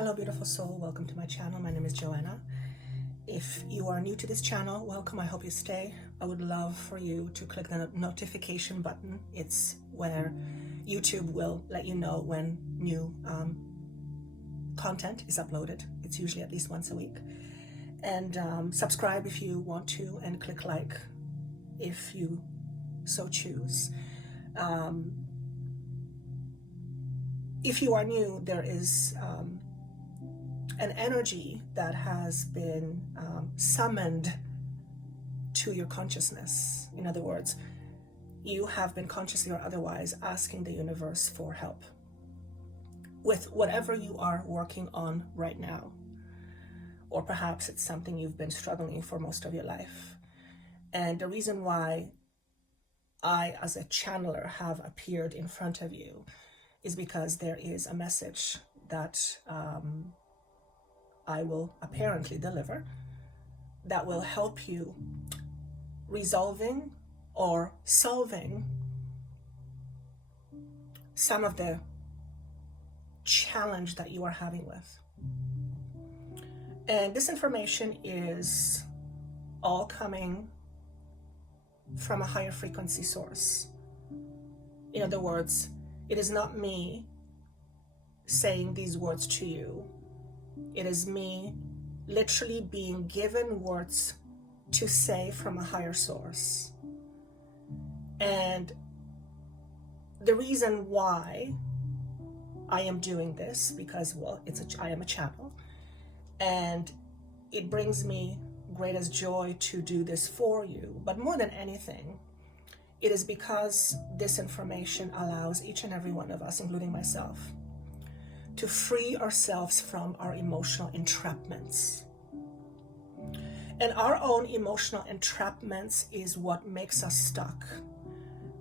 Hello beautiful soul, welcome to my channel. My name is Joanna. If you are new to this channel, welcome. I hope you stay. I would love for you to click the notification button. It's where YouTube will let you know when new content is uploaded. It's usually at least once a week. And subscribe if you want to, and click like if you so choose. If you are new, there is an energy that has been summoned to your consciousness. In other words, you have been consciously or otherwise asking the universe for help with whatever you are working on right now. Or perhaps it's something you've been struggling for most of your life. And the reason why I, as a channeler, have appeared in front of you is because there is a message that I will apparently deliver that will help you resolving or solving some of the challenge that you are having with. And this information is all coming from a higher frequency source. In other words, it is not me saying these words to you. It is me literally being given words to say from a higher source. And the reason why I am doing this, because, well, I am a channel, and it brings me greatest joy to do this for you. But more than anything, it is because this information allows each and every one of us, including myself, to free ourselves from our emotional entrapments. And our own emotional entrapments is what makes us stuck.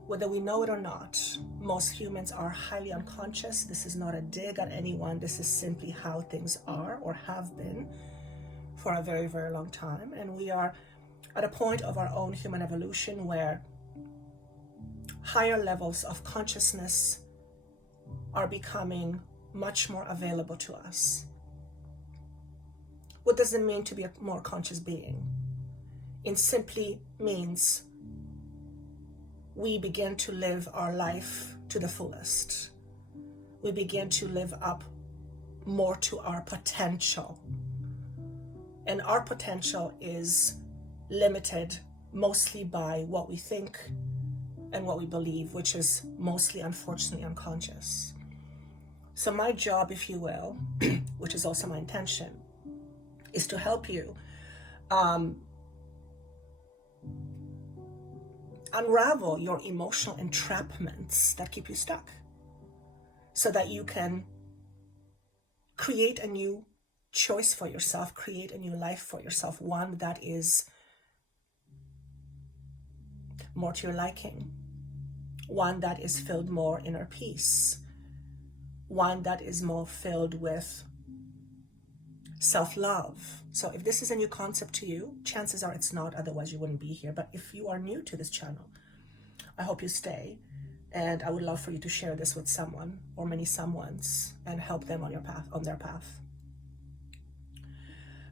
Whether we know it or not, most humans are highly unconscious. This is not a dig at anyone. This is simply how things are or have been for a very, very long time. And we are at a point of our own human evolution where higher levels of consciousness are becoming much more available to us. What does it mean to be a more conscious being? It simply means we begin to live our life to the fullest. We begin to live up more to our potential. And our potential is limited mostly by what we think and what we believe, which is mostly, unfortunately, unconscious. So my job, if you will, which is also my intention, is to help you unravel your emotional entrapments that keep you stuck, so that you can create a new choice for yourself, create a new life for yourself, one that is more to your liking, one that is filled more inner peace, one that is more filled with self-love. So if this is a new concept to you, chances are it's not, otherwise you wouldn't be here. But if you are new to this channel, I hope you stay, and I would love for you to share this with someone or many someones and help them on their path.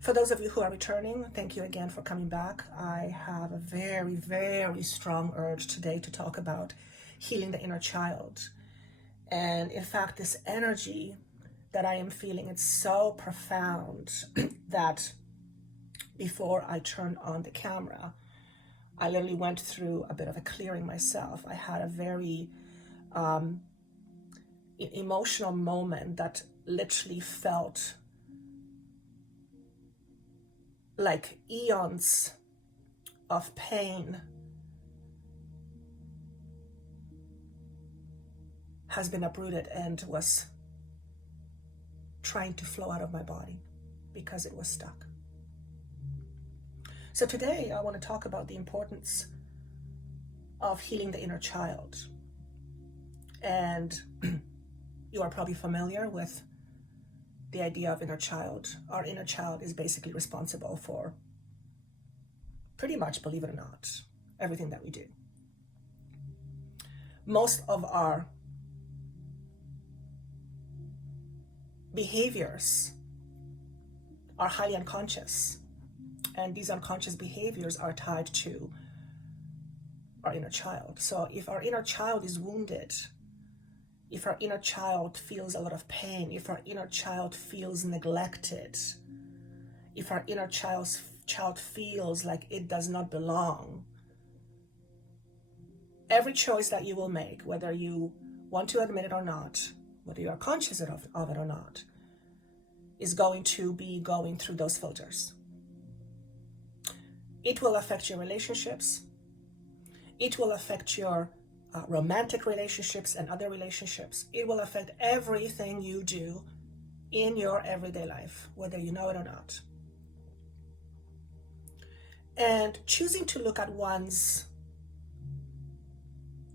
For those of you who are returning, thank you again for coming back. I have a very, very strong urge today to talk about healing the inner child. And in fact, this energy that I am feeling, it's so profound that before I turned on the camera, I literally went through a bit of a clearing myself. I had a very emotional moment that literally felt like eons of pain has been uprooted and was trying to flow out of my body because it was stuck. So today I want to talk about the importance of healing the inner child. And you are probably familiar with the idea of inner child. Our inner child is basically responsible for pretty much, believe it or not, everything that we do. Most of our behaviors are highly unconscious. And these unconscious behaviors are tied to our inner child. So if our inner child is wounded, if our inner child feels a lot of pain, if our inner child feels neglected, if our inner child feels like it does not belong, every choice that you will make, whether you want to admit it or not, whether you are conscious of it or not, is going to be going through those filters. It will affect your relationships. It will affect your romantic relationships and other relationships. It will affect everything you do in your everyday life, whether you know it or not. And choosing to look at one's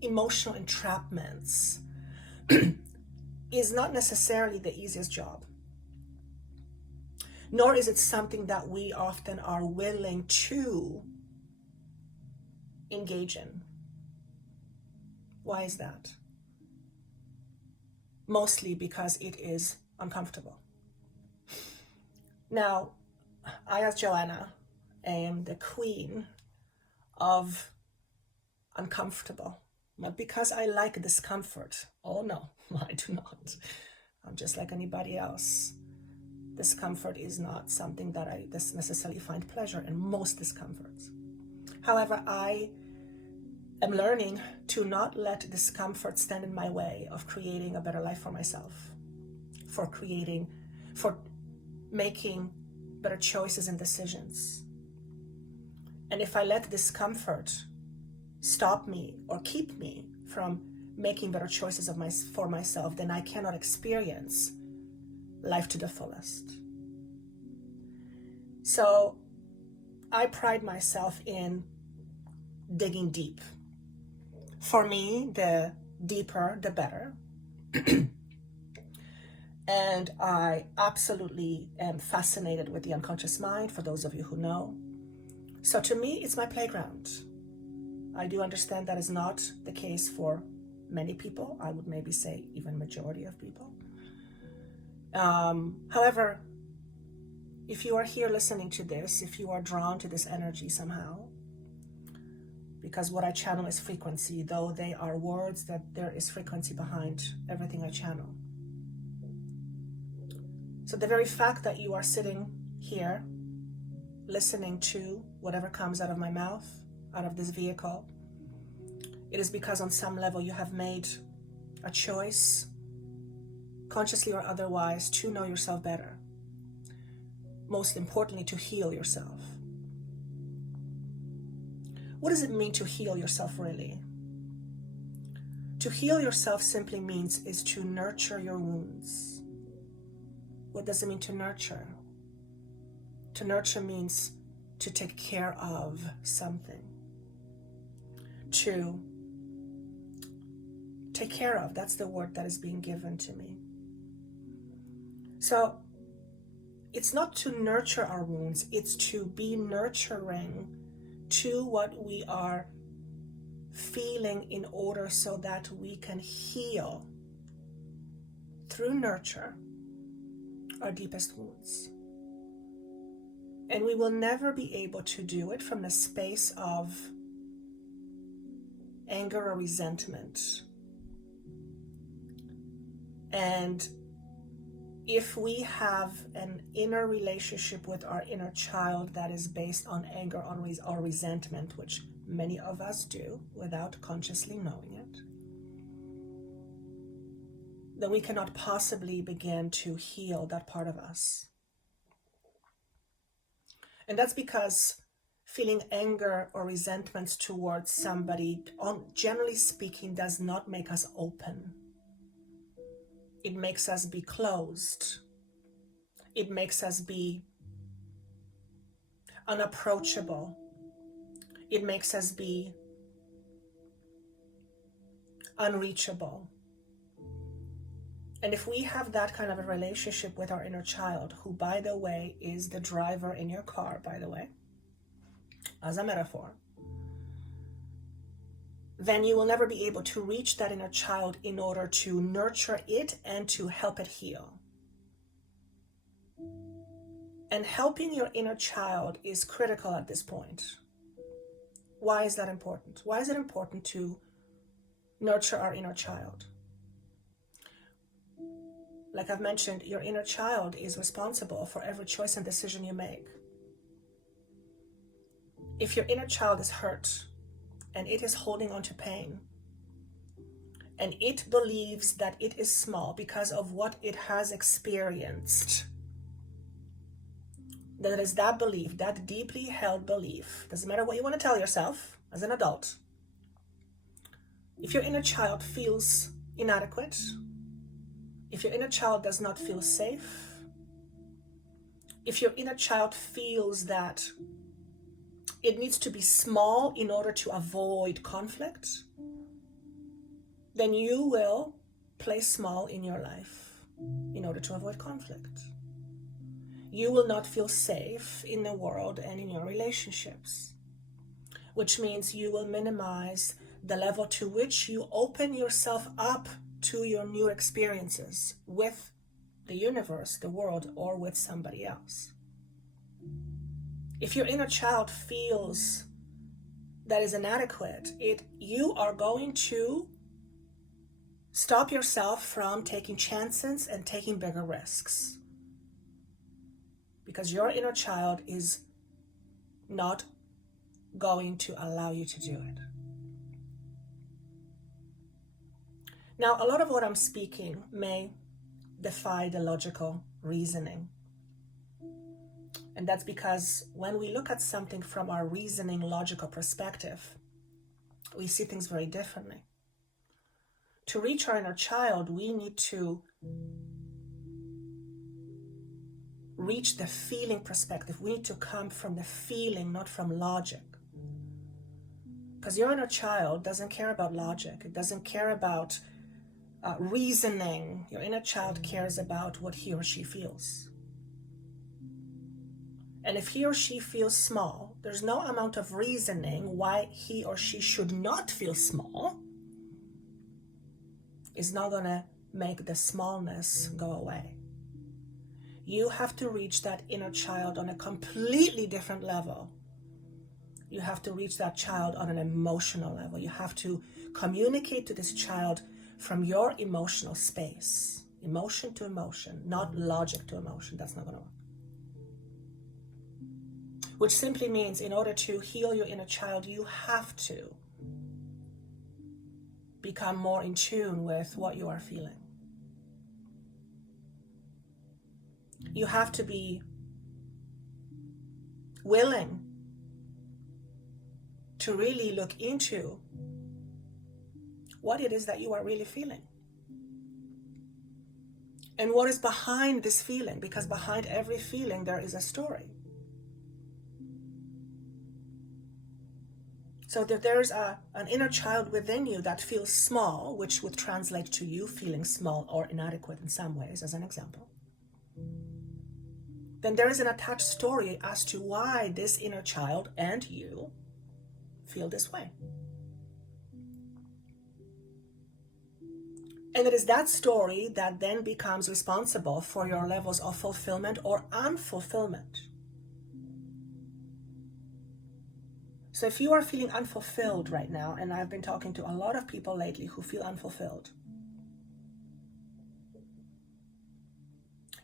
emotional entrapments is not necessarily the easiest job, nor is it something that we often are willing to engage in. Why is that? Mostly because it is uncomfortable. Now, I, as Joanna, am the queen of uncomfortable. Not because I like discomfort. Oh no, I do not. I'm just like anybody else. Discomfort is not something that I necessarily find pleasure in, most discomforts. However, I am learning to not let discomfort stand in my way of creating a better life for myself, for making better choices and decisions. And if I let discomfort stop me or keep me from making better choices for myself, then I cannot experience life to the fullest. So I pride myself in digging deep. For me, the deeper, the better. And I absolutely am fascinated with the unconscious mind, for those of you who know. So to me, it's my playground. I do understand that is not the case for many people. I would maybe say even majority of people. However, if you are here listening to this, if you are drawn to this energy somehow, because what I channel is frequency, though they are words, that there is frequency behind everything I channel. So the very fact that you are sitting here listening to whatever comes out of my mouth, out of this vehicle, it is because on some level you have made a choice, consciously or otherwise, to know yourself better. Most importantly, to heal yourself. What does it mean to heal yourself really? To heal yourself simply means is to nurture your wounds. What does it mean to nurture? To nurture means to take care of something. To take care of, that's the word that is being given to me. So it's not to nurture our wounds, it's to be nurturing to what we are feeling in order so that we can heal through nurture our deepest wounds. And we will never be able to do it from the space of anger or resentment. And if we have an inner relationship with our inner child that is based on anger or resentment, which many of us do without consciously knowing it, then we cannot possibly begin to heal that part of us. And that's because feeling anger or resentments towards somebody, generally speaking, does not make us open. It makes us be closed. It makes us be unapproachable. It makes us be unreachable. And if we have that kind of a relationship with our inner child, who, by the way, is the driver in your car, by the way, as a metaphor, then you will never be able to reach that inner child in order to nurture it and to help it heal. And helping your inner child is critical at this point. Why is that important? Why is it important to nurture our inner child? Like I've mentioned, your inner child is responsible for every choice and decision you make. If your inner child is hurt and it is holding on to pain, and it believes that it is small because of what it has experienced, then it is that belief, that deeply held belief, doesn't matter what you want to tell yourself as an adult, if your inner child feels inadequate, if your inner child does not feel safe, if your inner child feels that it needs to be small in order to avoid conflict, then you will play small in your life in order to avoid conflict. You will not feel safe in the world and in your relationships, which means you will minimize the level to which you open yourself up to your new experiences with the universe, the world, or with somebody else. If your inner child feels that is inadequate, you are going to stop yourself from taking chances and taking bigger risks, because your inner child is not going to allow you to do it. Now, a lot of what I'm speaking may defy the logical reasoning. And that's because when we look at something from our reasoning, logical perspective, we see things very differently. To reach our inner child, we need to reach the feeling perspective. We need to come from the feeling, not from logic. Because your inner child doesn't care about logic. It doesn't care about reasoning. Your inner child cares about what he or she feels. And if he or she feels small, there's no amount of reasoning why he or she should not feel small is not going to make the smallness go away. You have to reach that inner child on a completely different level. You have to reach that child on an emotional level. You have to communicate to this child from your emotional space. Emotion to emotion, not logic to emotion. That's not going to work. Which simply means in order to heal your inner child, you have to become more in tune with what you are feeling. You have to be willing to really look into what it is that you are really feeling. And what is behind this feeling, because behind every feeling there is a story. So that there's an inner child within you that feels small, which would translate to you feeling small or inadequate in some ways, as an example. Then there is an attached story as to why this inner child and you feel this way. And it is that story that then becomes responsible for your levels of fulfillment or unfulfillment. So if you are feeling unfulfilled right now, and I've been talking to a lot of people lately who feel unfulfilled,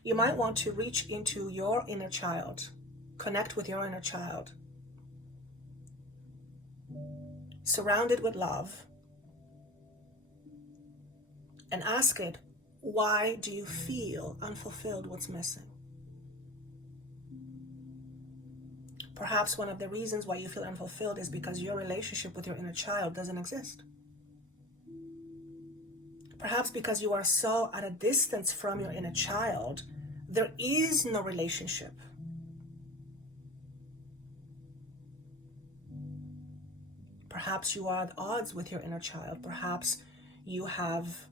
you might want to reach into your inner child, connect with your inner child, surround it with love, and ask it, why do you feel unfulfilled? What's missing? Perhaps one of the reasons why you feel unfulfilled is because your relationship with your inner child doesn't exist. Perhaps because you are so at a distance from your inner child, there is no relationship. Perhaps you are at odds with your inner child. Perhaps you have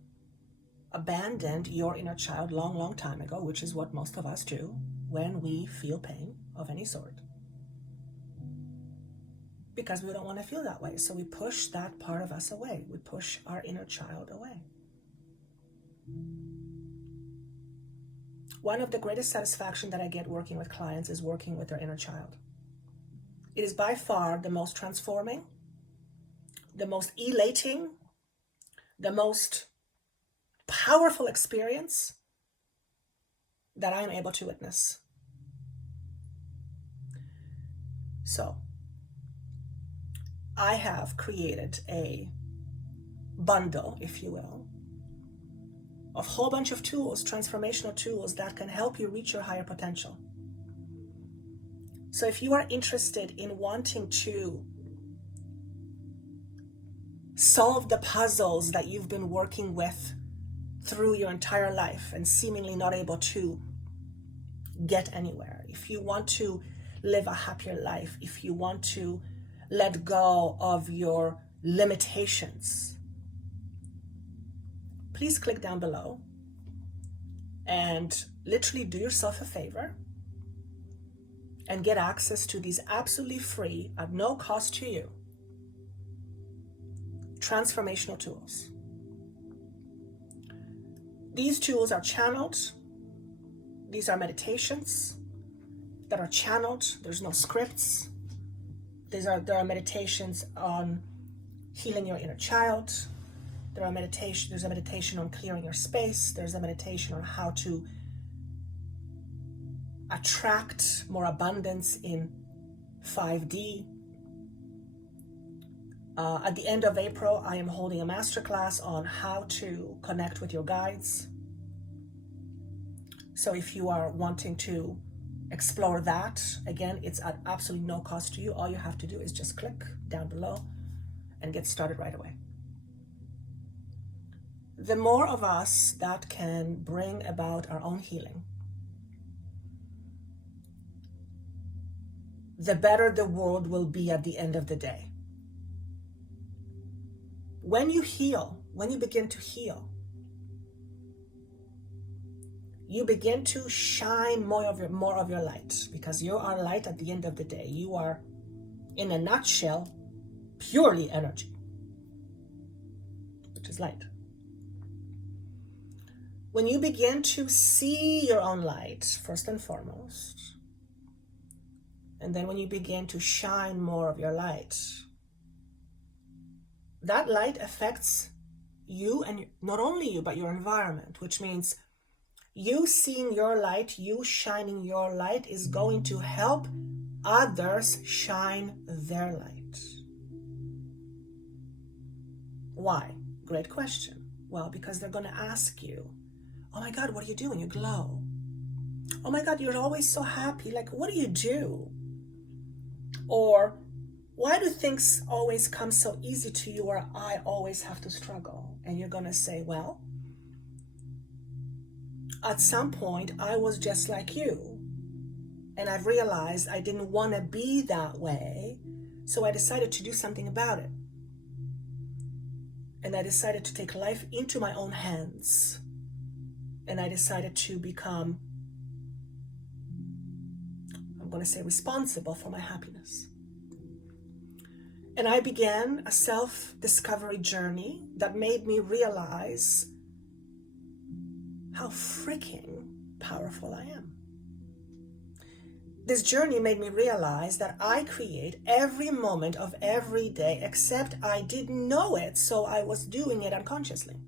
abandoned your inner child long time ago, which is what most of us do when we feel pain of any sort. Because we don't want to feel that way. So we push that part of us away. We push our inner child away. one of the greatest satisfaction that I get working with clients is working with their inner child. It is by far the most transforming, the most elating, the most powerful experience that I am able to witness. So, I have created a bundle, if you will, of a whole bunch of tools, transformational tools that can help you reach your higher potential. So if you are interested in wanting to solve the puzzles that you've been working with through your entire life and seemingly not able to get anywhere, if you want to live a happier life, if you want to let go of your limitations, please click down below and literally do yourself a favor and get access to these absolutely free, at no cost to you, transformational tools. These tools are channeled. These are meditations that are channeled. There's no scripts. There are meditations on healing your inner child. There's a meditation on clearing your space. There's a meditation on how to attract more abundance in 5D. At the end of April, I am holding a masterclass on how to connect with your guides. So if you are wanting to explore that, again, it's at absolutely no cost to you. All you have to do is just click down below and get started right away. The more of us that can bring about our own healing, the better the world will be at the end of the day. When you heal, when you begin to heal, you begin to shine more of your light, because you are light at the end of the day. You are, in a nutshell, purely energy, which is light. When you begin to see your own light, first and foremost, and then when you begin to shine more of your light, that light affects you, and not only you, but your environment, which means you seeing your light, you shining your light is going to help others shine their light. Why? Great question. Well, because they're going to ask you, oh my God, what are you doing? You glow. Oh my God, you're always so happy. Like, what do you do? Or, why do things always come so easy to you, or I always have to struggle? And you're going to say, well, at some point, I was just like you. And I've realized I didn't want to be that way. So I decided to do something about it. And I decided to take life into my own hands. And I decided to become, I'm going to say, responsible for my happiness. And I began a self-discovery journey that made me realize how freaking powerful I am. This journey made me realize that I create every moment of every day, except I didn't know it, so I was doing it unconsciously.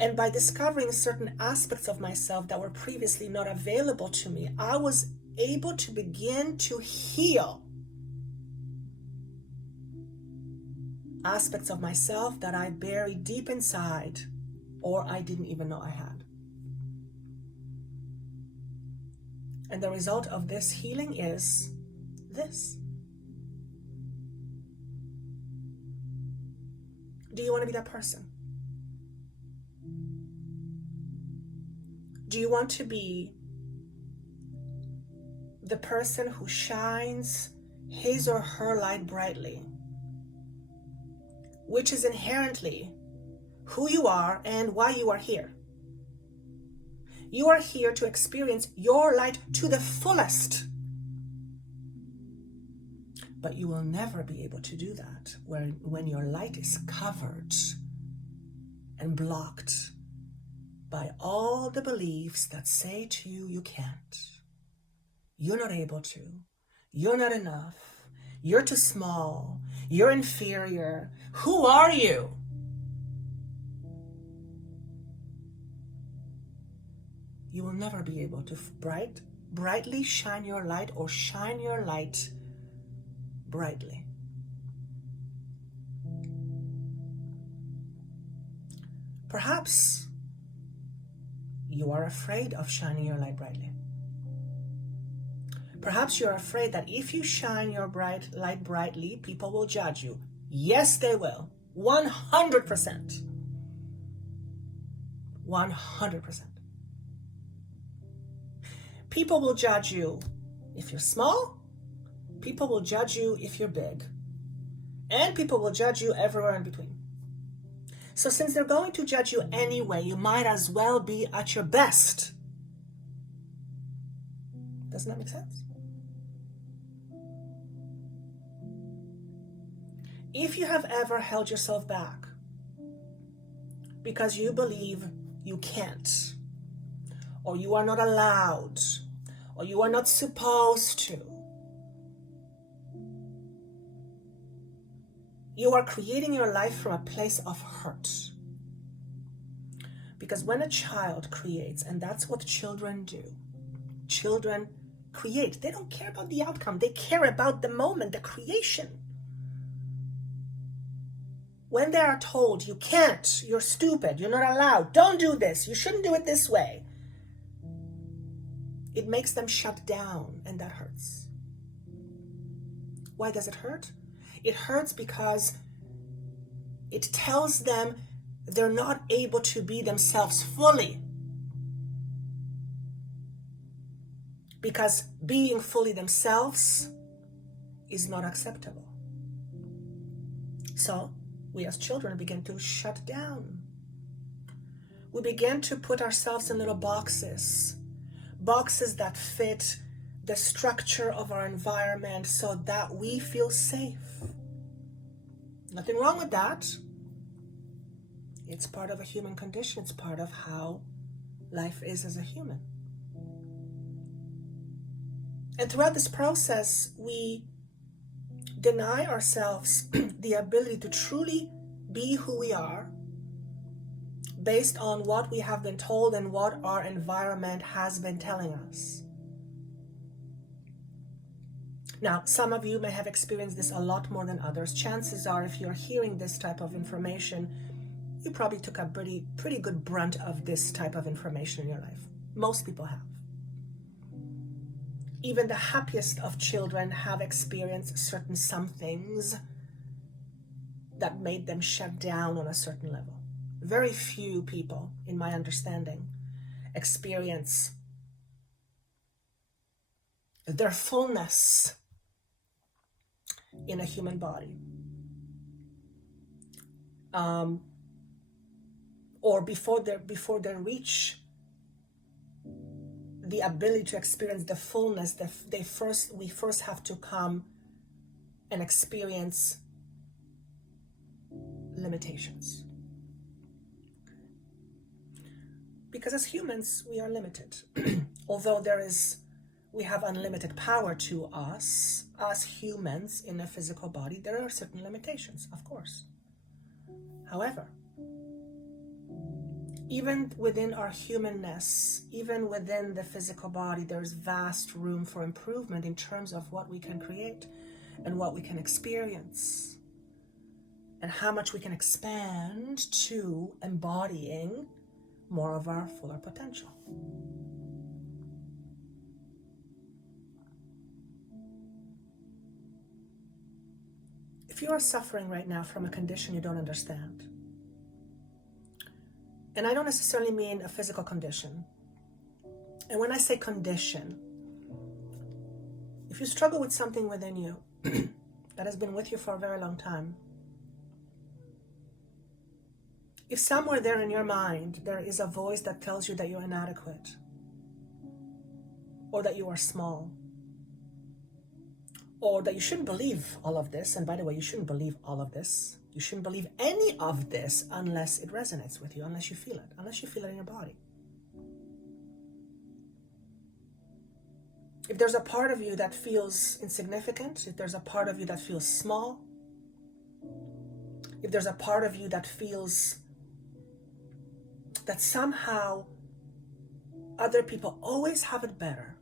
And by discovering certain aspects of myself that were previously not available to me, I was able to begin to heal aspects of myself that I buried deep inside, or I didn't even know I had. And the result of this healing is this. Do you want to be that person? Do you want to be the person who shines his or her light brightly, which is inherently who you are and why you are here? You are here to experience your light to the fullest. But you will never be able to do that when your light is covered and blocked by all the beliefs that say to you, you can't, you're not able to, you're not enough, you're too small, you're inferior. Who are you? You will never be able to brightly shine your light or shine your light brightly. Perhaps you are afraid of shining your light brightly. Perhaps you're afraid that if you shine your light brightly, people will judge you. Yes, they will. 100%. 100%. People will judge you if you're small. People will judge you if you're big. And people will judge you everywhere in between. So since they're going to judge you anyway, you might as well be at your best. Doesn't that make sense? If you have ever held yourself back because you believe you can't, or you are not allowed, or you are not supposed to, you are creating your life from a place of hurt. Because when a child creates, and that's what children do, children create. They don't care about the outcome. They care about the moment, the creation. When they are told, you can't, you're stupid, you're not allowed, don't do this, you shouldn't do it this way, it makes them shut down, and that hurts. Why does it hurt? It hurts because it tells them they're not able to be themselves fully. Because being fully themselves is not acceptable. So we as children begin to shut down. We begin to put ourselves in little boxes that fit the structure of our environment so that we feel safe. Nothing wrong with that. It's part of a human condition. It's part of how life is as a human. And throughout this process, we deny ourselves the ability to truly be who we are based on what we have been told and what our environment has been telling us. Now, some of you may have experienced this a lot more than others. Chances are, if you're hearing this type of information, you probably took a pretty good brunt of this type of information in your life. Most people have. Even the happiest of children have experienced certain somethings that made them shut down on a certain level. Very few people, in my understanding, experience their fullness in a human body. Or before they reach the ability to experience the fullness, we first have to come and experience limitations. Because as humans, we are limited. Although we have unlimited power to us, as humans in a physical body, there are certain limitations, of course. However, even within our humanness, even within the physical body, there's vast room for improvement in terms of what we can create and what we can experience and how much we can expand to embodying more of our fuller potential. If you are suffering right now from a condition you don't understand, and I don't necessarily mean a physical condition, and when I say condition, if you struggle with something within you that has been with you for a very long time, if somewhere there in your mind there is a voice that tells you that you're inadequate, or that you are small, or that you shouldn't believe all of this, and by the way, you shouldn't believe all of this. You shouldn't believe any of this unless it resonates with you, unless you feel it in your body. If there's a part of you that feels insignificant, if there's a part of you that feels small, if there's a part of you that feels that somehow other people always have it better,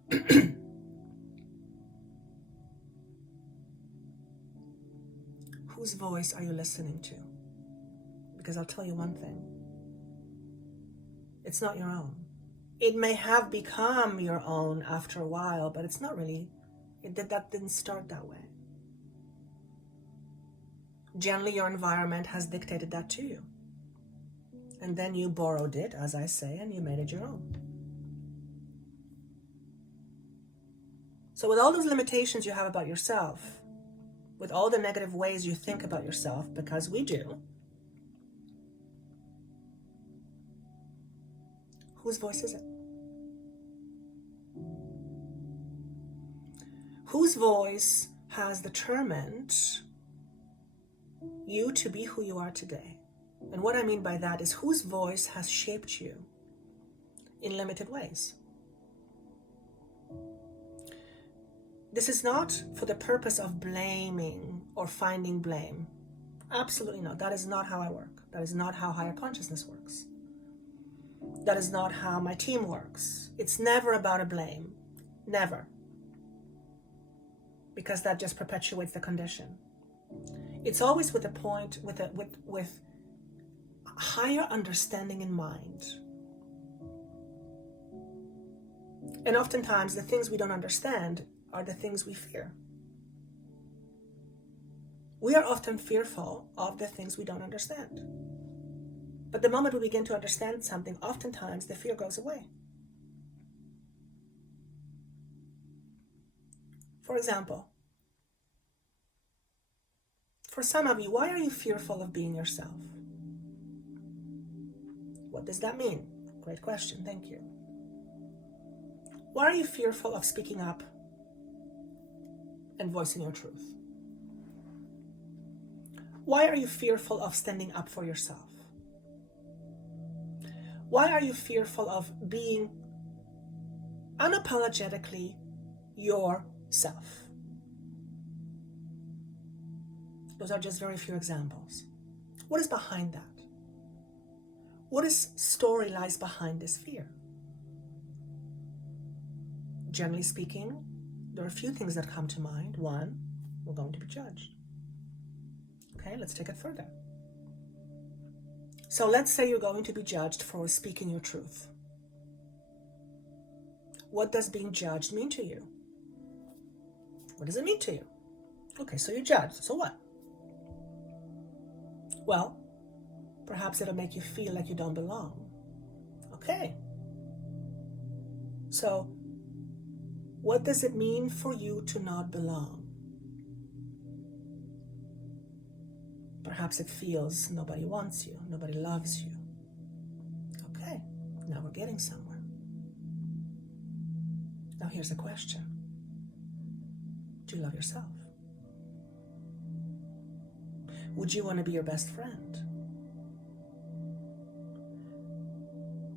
whose voice are you listening to? Because I'll tell you one thing. It's not your own. It may have become your own after a while, but it's not really. That didn't start that way. Generally, your environment has dictated that to you. And then you borrowed it, as I say, and you made it your own. So with all those limitations you have about yourself, with all the negative ways you think about yourself, because we do, whose voice is it? Whose voice has determined you to be who you are today? And what I mean by that is whose voice has shaped you in limited ways? This is not for the purpose of blaming or finding blame. Absolutely not. That is not how I work. That is not how higher consciousness works. That is not how my team works. It's never about a blame. Never. Because that just perpetuates the condition. It's always with a point, with higher understanding in mind. And oftentimes the things we don't understand are the things we fear. We are often fearful of the things we don't understand. But the moment we begin to understand something, oftentimes the fear goes away. For example, for some of you, why are you fearful of being yourself? What does that mean? Great question, thank you. Why are you fearful of speaking up and voicing your truth? Why are you fearful of standing up for yourself? Why are you fearful of being unapologetically yourself? Those are just very few examples. What is behind that? What story lies behind this fear? Generally speaking, there are a few things that come to mind. One, we're going to be judged. Okay, let's take it further. So let's say you're going to be judged for speaking your truth. What does being judged mean to you? What does it mean to you? Okay, so you're judged. So what? Well, perhaps it'll make you feel like you don't belong. Okay. So, what does it mean for you to not belong? Perhaps it feels nobody wants you, nobody loves you. Okay, now we're getting somewhere. Now here's a question. Do you love yourself? Would you want to be your best friend?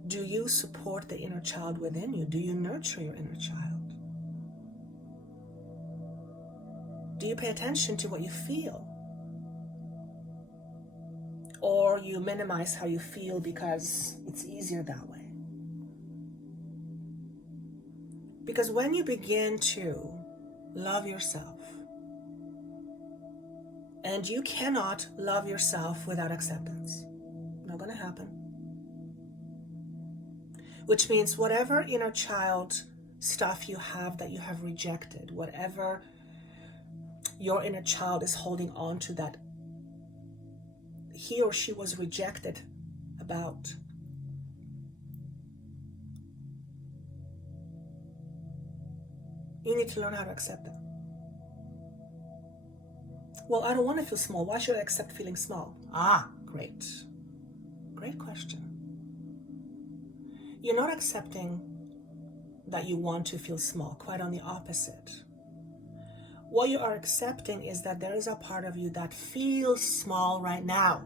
Do you support the inner child within you? Do you nurture your inner child? Do you pay attention to what you feel? Or you minimize how you feel because it's easier that way? Because when you begin to love yourself, and you cannot love yourself without acceptance. Not going to happen. Which means whatever inner child stuff you have that you have rejected, whatever your inner child is holding on to that he or she was rejected about, you need to learn how to accept them. Well, I don't want to feel small. Why should I accept feeling small? Great. Great question. You're not accepting that you want to feel small. Quite on the opposite. What you are accepting is that there is a part of you that feels small right now.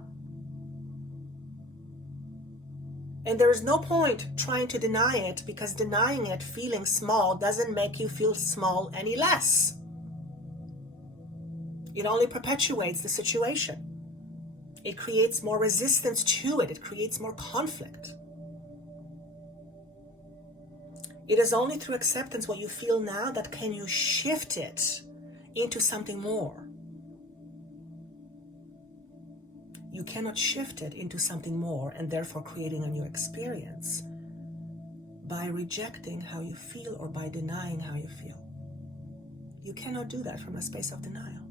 And there is no point trying to deny it, because denying it, feeling small, doesn't make you feel small any less. It only perpetuates the situation. It creates more resistance to it. It creates more conflict. It is only through acceptance what you feel now that can you shift it into something more. You cannot shift it into something more and therefore creating a new experience by rejecting how you feel or by denying how you feel. You cannot do that from a space of denial.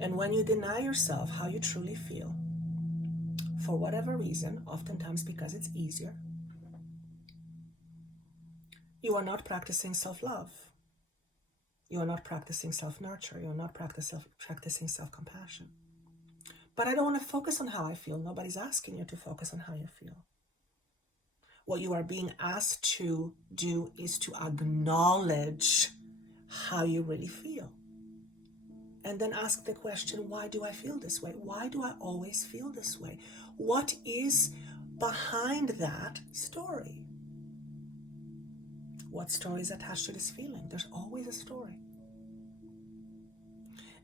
And when you deny yourself how you truly feel, for whatever reason, oftentimes because it's easier, you are not practicing self-love. You are not practicing self-nurture. You are not practicing self-compassion. But I don't want to focus on how I feel. Nobody's asking you to focus on how you feel. What you are being asked to do is to acknowledge how you really feel. And then ask the question, why do I feel this way? Why do I always feel this way? What is behind that story? What story is attached to this feeling? There's always a story.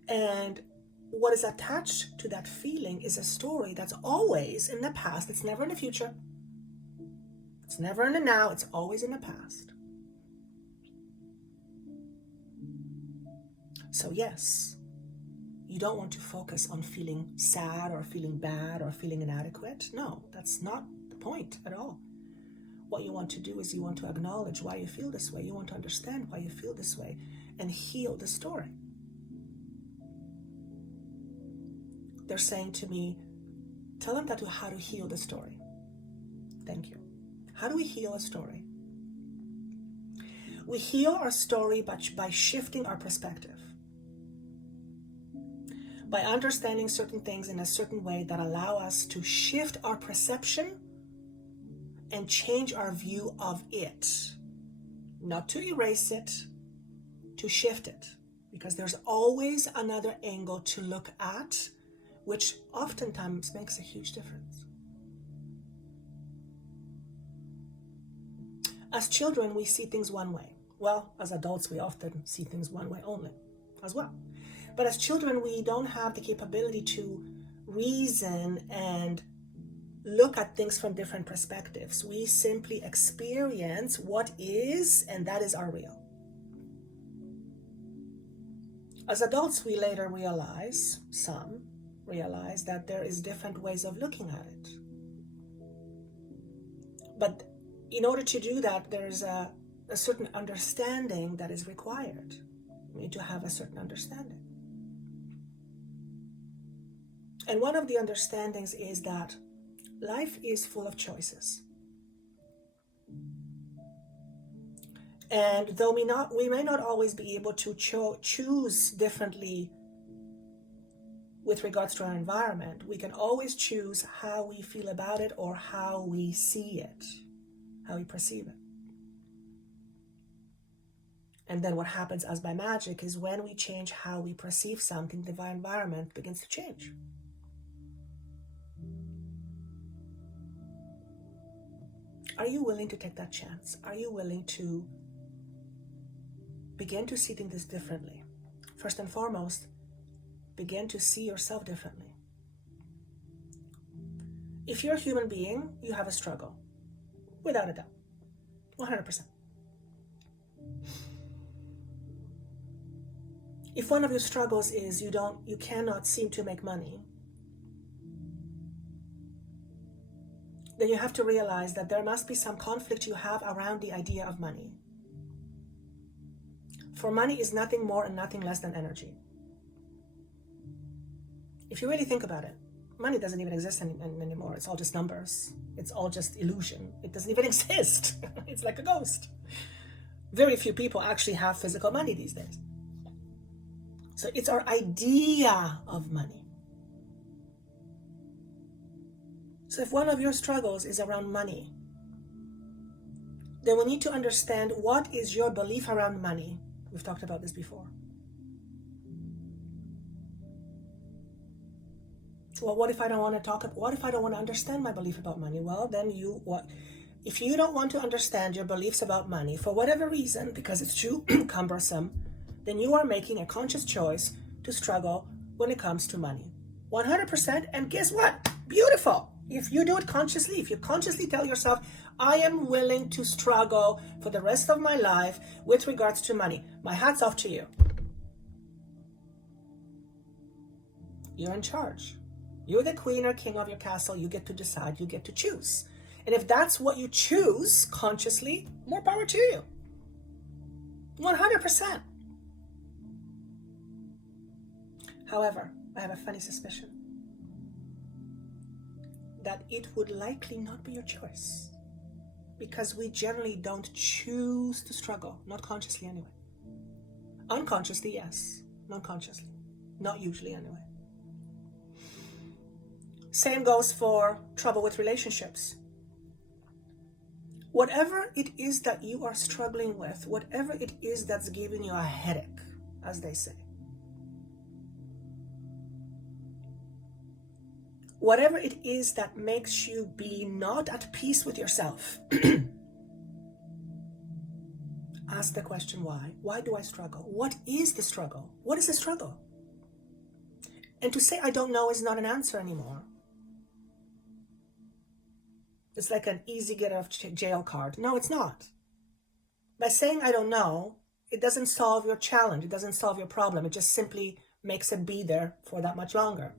And what is attached to that feeling is a story that's always in the past. It's never in the future. It's never in the now. It's always in the past. So yes, you don't want to focus on feeling sad or feeling bad or feeling inadequate. No, that's not the point at all. What you want to do is you want to acknowledge why you feel this way. You want to understand why you feel this way and heal the story. They're saying to me, tell them how to heal the story. Thank you. How do we heal a story? We heal our story by shifting our perspective. By understanding certain things in a certain way that allow us to shift our perception and change our view of it. Not to erase it, to shift it. Because there's always another angle to look at, which oftentimes makes a huge difference. As children, we see things one way. Well, as adults, we often see things one way only as well. But as children, we don't have the capability to reason and look at things from different perspectives. We simply experience what is, and that is our real. As adults, we later some realize that there is different ways of looking at it. But in order to do that, there's a certain understanding that is required. We need to have a certain understanding. And one of the understandings is that life is full of choices. And though we may not always be able to choose differently with regards to our environment, we can always choose how we feel about it or how we see it, how we perceive it. And then what happens as by magic is when we change how we perceive something, the environment begins to change. Are you willing to take that chance? Are you willing to begin to see things differently? First and foremost, begin to see yourself differently. If you're a human being, you have a struggle, without a doubt, 100%. If one of your struggles is you cannot seem to make money, then you have to realize that there must be some conflict you have around the idea of money. For money is nothing more and nothing less than energy. If you really think about it, money doesn't even exist anymore. It's all just numbers. It's all just illusion. It doesn't even exist. It's like a ghost. Very few people actually have physical money these days. So it's our idea of money. So if one of your struggles is around money, then we need to understand what is your belief around money. We've talked about this before. Well, what if I don't want to talk about, what if I don't want to understand my belief about money? Well, then if you don't want to understand your beliefs about money for whatever reason, because it's too cumbersome, then you are making a conscious choice to struggle when it comes to money. 100%. And guess what? Beautiful. If you do it consciously, if you consciously tell yourself, I am willing to struggle for the rest of my life with regards to money, my hat's off to you. You're in charge. You're the queen or king of your castle. You get to decide. You get to choose. And if that's what you choose consciously, more power to you. 100%. However, I have a funny suspicion that it would likely not be your choice, because we generally don't choose to struggle, not consciously anyway. Unconsciously, yes. Non-consciously. Not usually anyway. Same goes for trouble with relationships. Whatever it is that you are struggling with, whatever it is that's giving you a headache, as they say, whatever it is that makes you be not at peace with yourself, ask the question, why? Why do I struggle? What is the struggle? What is the struggle? And to say I don't know is not an answer anymore. It's like an easy get out of jail card. No, it's not. By saying I don't know, it doesn't solve your challenge. It doesn't solve your problem. It just simply makes it be there for that much longer.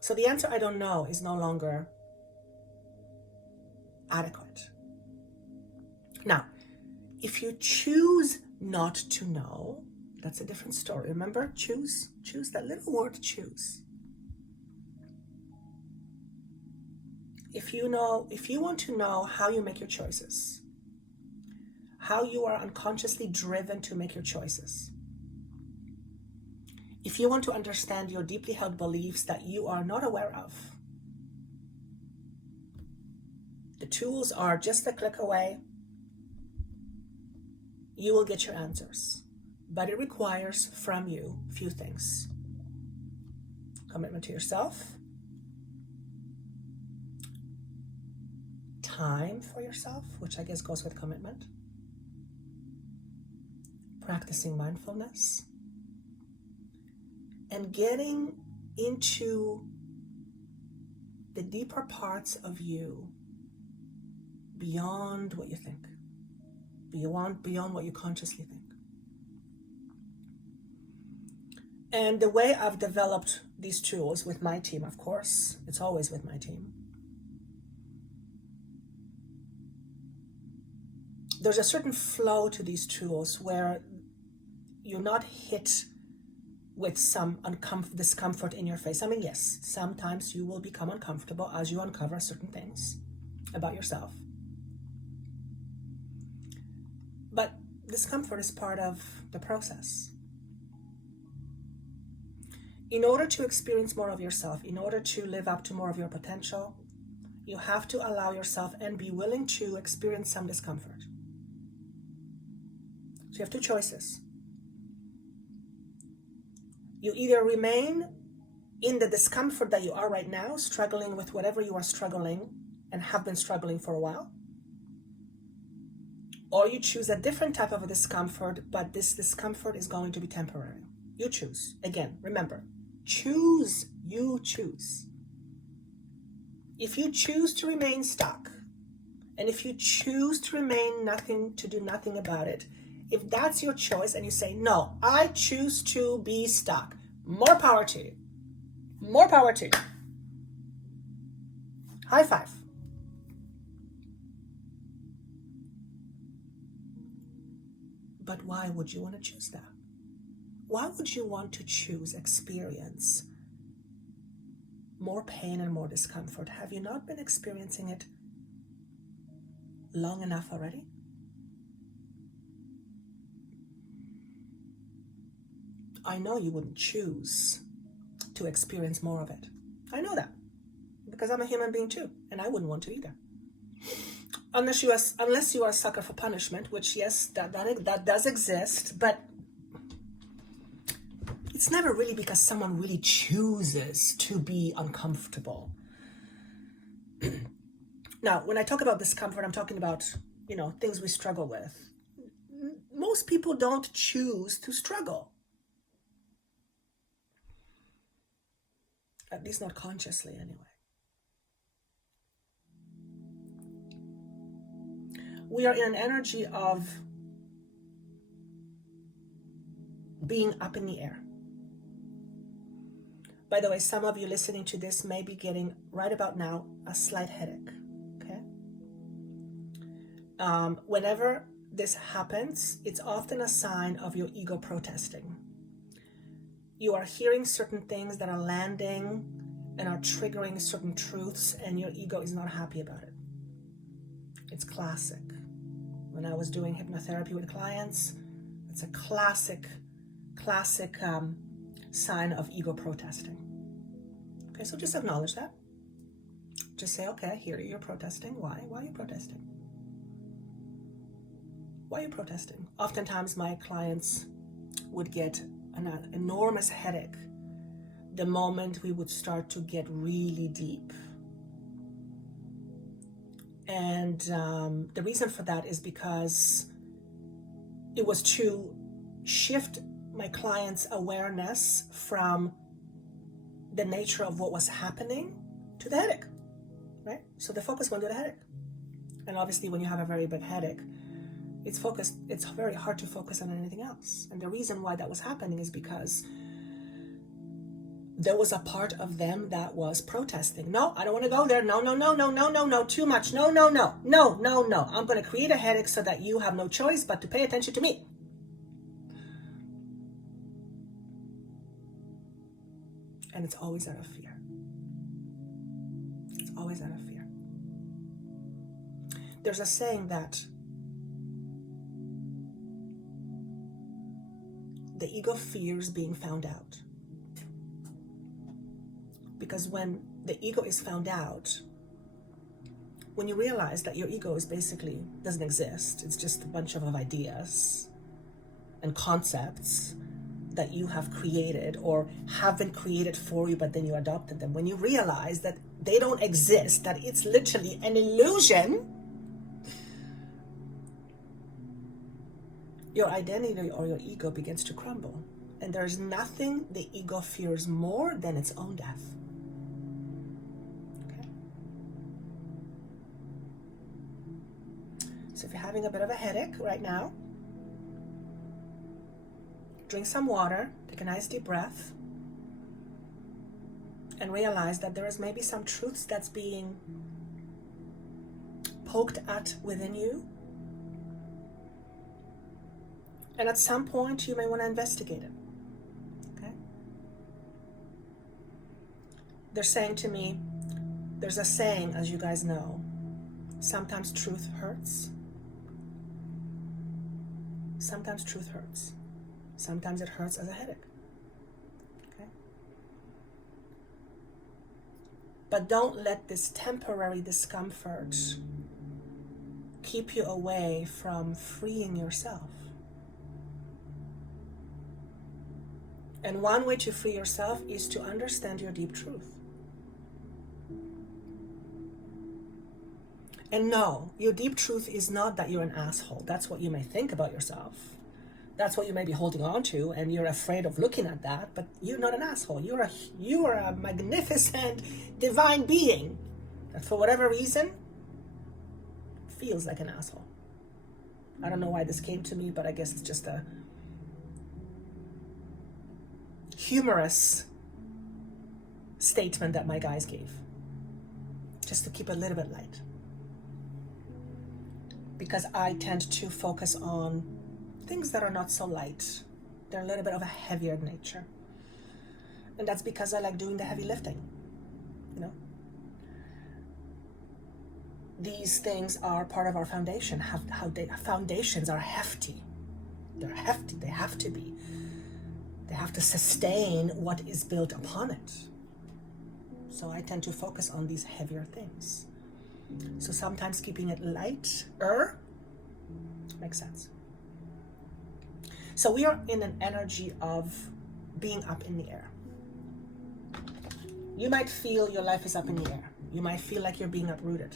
So the answer I don't know is no longer adequate. Now, if you choose not to know, that's a different story. Remember, choose that little word, choose. If you want to know how you make your choices, how you are unconsciously driven to make your choices, if you want to understand your deeply held beliefs that you are not aware of, the tools are just a click away. You will get your answers, but it requires from you a few things. Commitment to yourself, time for yourself, which I guess goes with commitment, practicing mindfulness, and getting into the deeper parts of you beyond what you think, beyond what you consciously think. And the way I've developed these tools with my team, of course, it's always with my team, there's a certain flow to these tools where you're not hit with some discomfort in your face. I mean, yes, sometimes you will become uncomfortable as you uncover certain things about yourself. But discomfort is part of the process. In order to experience more of yourself, in order to live up to more of your potential, you have to allow yourself and be willing to experience some discomfort. So you have two choices. You either remain in the discomfort that you are right now, struggling with whatever you are struggling and have been struggling for a while, or you choose a different type of a discomfort, but this discomfort is going to be temporary. You choose. Again, remember, choose. You choose. If you choose to remain stuck, and if you choose to remain to do nothing about it, if that's your choice and you say, no, I choose to be stuck, more power to you. More power to you. High five. But why would you want to choose that? Why would you want to choose experience more pain and more discomfort? Have you not been experiencing it long enough already? I know you wouldn't choose to experience more of it. I know that because I'm a human being too, and I wouldn't want to either. unless you are a sucker for punishment, which yes, that does exist, but it's never really because someone really chooses to be uncomfortable. Now, when I talk about discomfort, I'm talking about, things we struggle with. Most people don't choose to struggle. At least not consciously, anyway. We are in an energy of being up in the air. By the way, some of you listening to this may be getting, right about now, a slight headache, okay? Whenever this happens, it's often a sign of your ego protesting. You are hearing certain things that are landing and are triggering certain truths, and your ego is not happy about it. It's classic. When I was doing hypnotherapy with clients, it's a classic sign of ego protesting. Okay, so just acknowledge that. Just say, okay, I hear you're protesting. Why? Why are you protesting? Why are you protesting? Oftentimes my clients would get an enormous headache the moment we would start to get really deep. And the reason for that is because it was to shift my clients' awareness from the nature of what was happening to the headache, right? So the focus went to the headache. And obviously when you have a very big headache, it's very hard to focus on anything else. And the reason why that was happening is because there was a part of them that was protesting. No, I don't want to go there. No, too much. No. I'm going to create a headache so that you have no choice but to pay attention to me. And it's always out of fear. It's always out of fear. There's a saying that the ego fears being found out. Because when the ego is found out, when you realize that your ego is basically doesn't exist, it's just a bunch of ideas and concepts that you have created or have been created for you, but then you adopted them. When you realize that they don't exist, that it's literally an illusion, your identity or your ego begins to crumble. And there's nothing the ego fears more than its own death. Okay? So if you're having a bit of a headache right now, drink some water, take a nice deep breath, and realize that there is maybe some truths that's being poked at within you. And at some point, you may want to investigate it. Okay? They're saying to me, there's a saying, as you guys know, sometimes truth hurts. Sometimes truth hurts. Sometimes it hurts as a headache. Okay? But don't let this temporary discomfort keep you away from freeing yourself. And one way to free yourself is to understand your deep truth. And no, your deep truth is not that you're an asshole. That's what you may think about yourself. That's what you may be holding on to, and you're afraid of looking at that, but you're not an asshole. You are a magnificent divine being that for whatever reason feels like an asshole. I don't know why this came to me, but I guess it's just a humorous statement that my guys gave, just to keep it a little bit light, because I tend to focus on things that are not so light. They're a little bit of a heavier nature, and that's because I like doing the heavy lifting. These things are part of our foundation. Foundations are hefty. They're hefty. They have to be. They have to sustain what is built upon it. So I tend to focus on these heavier things. So sometimes keeping it lighter makes sense. So we are in an energy of being up in the air. You might feel your life is up in the air. You might feel like you're being uprooted.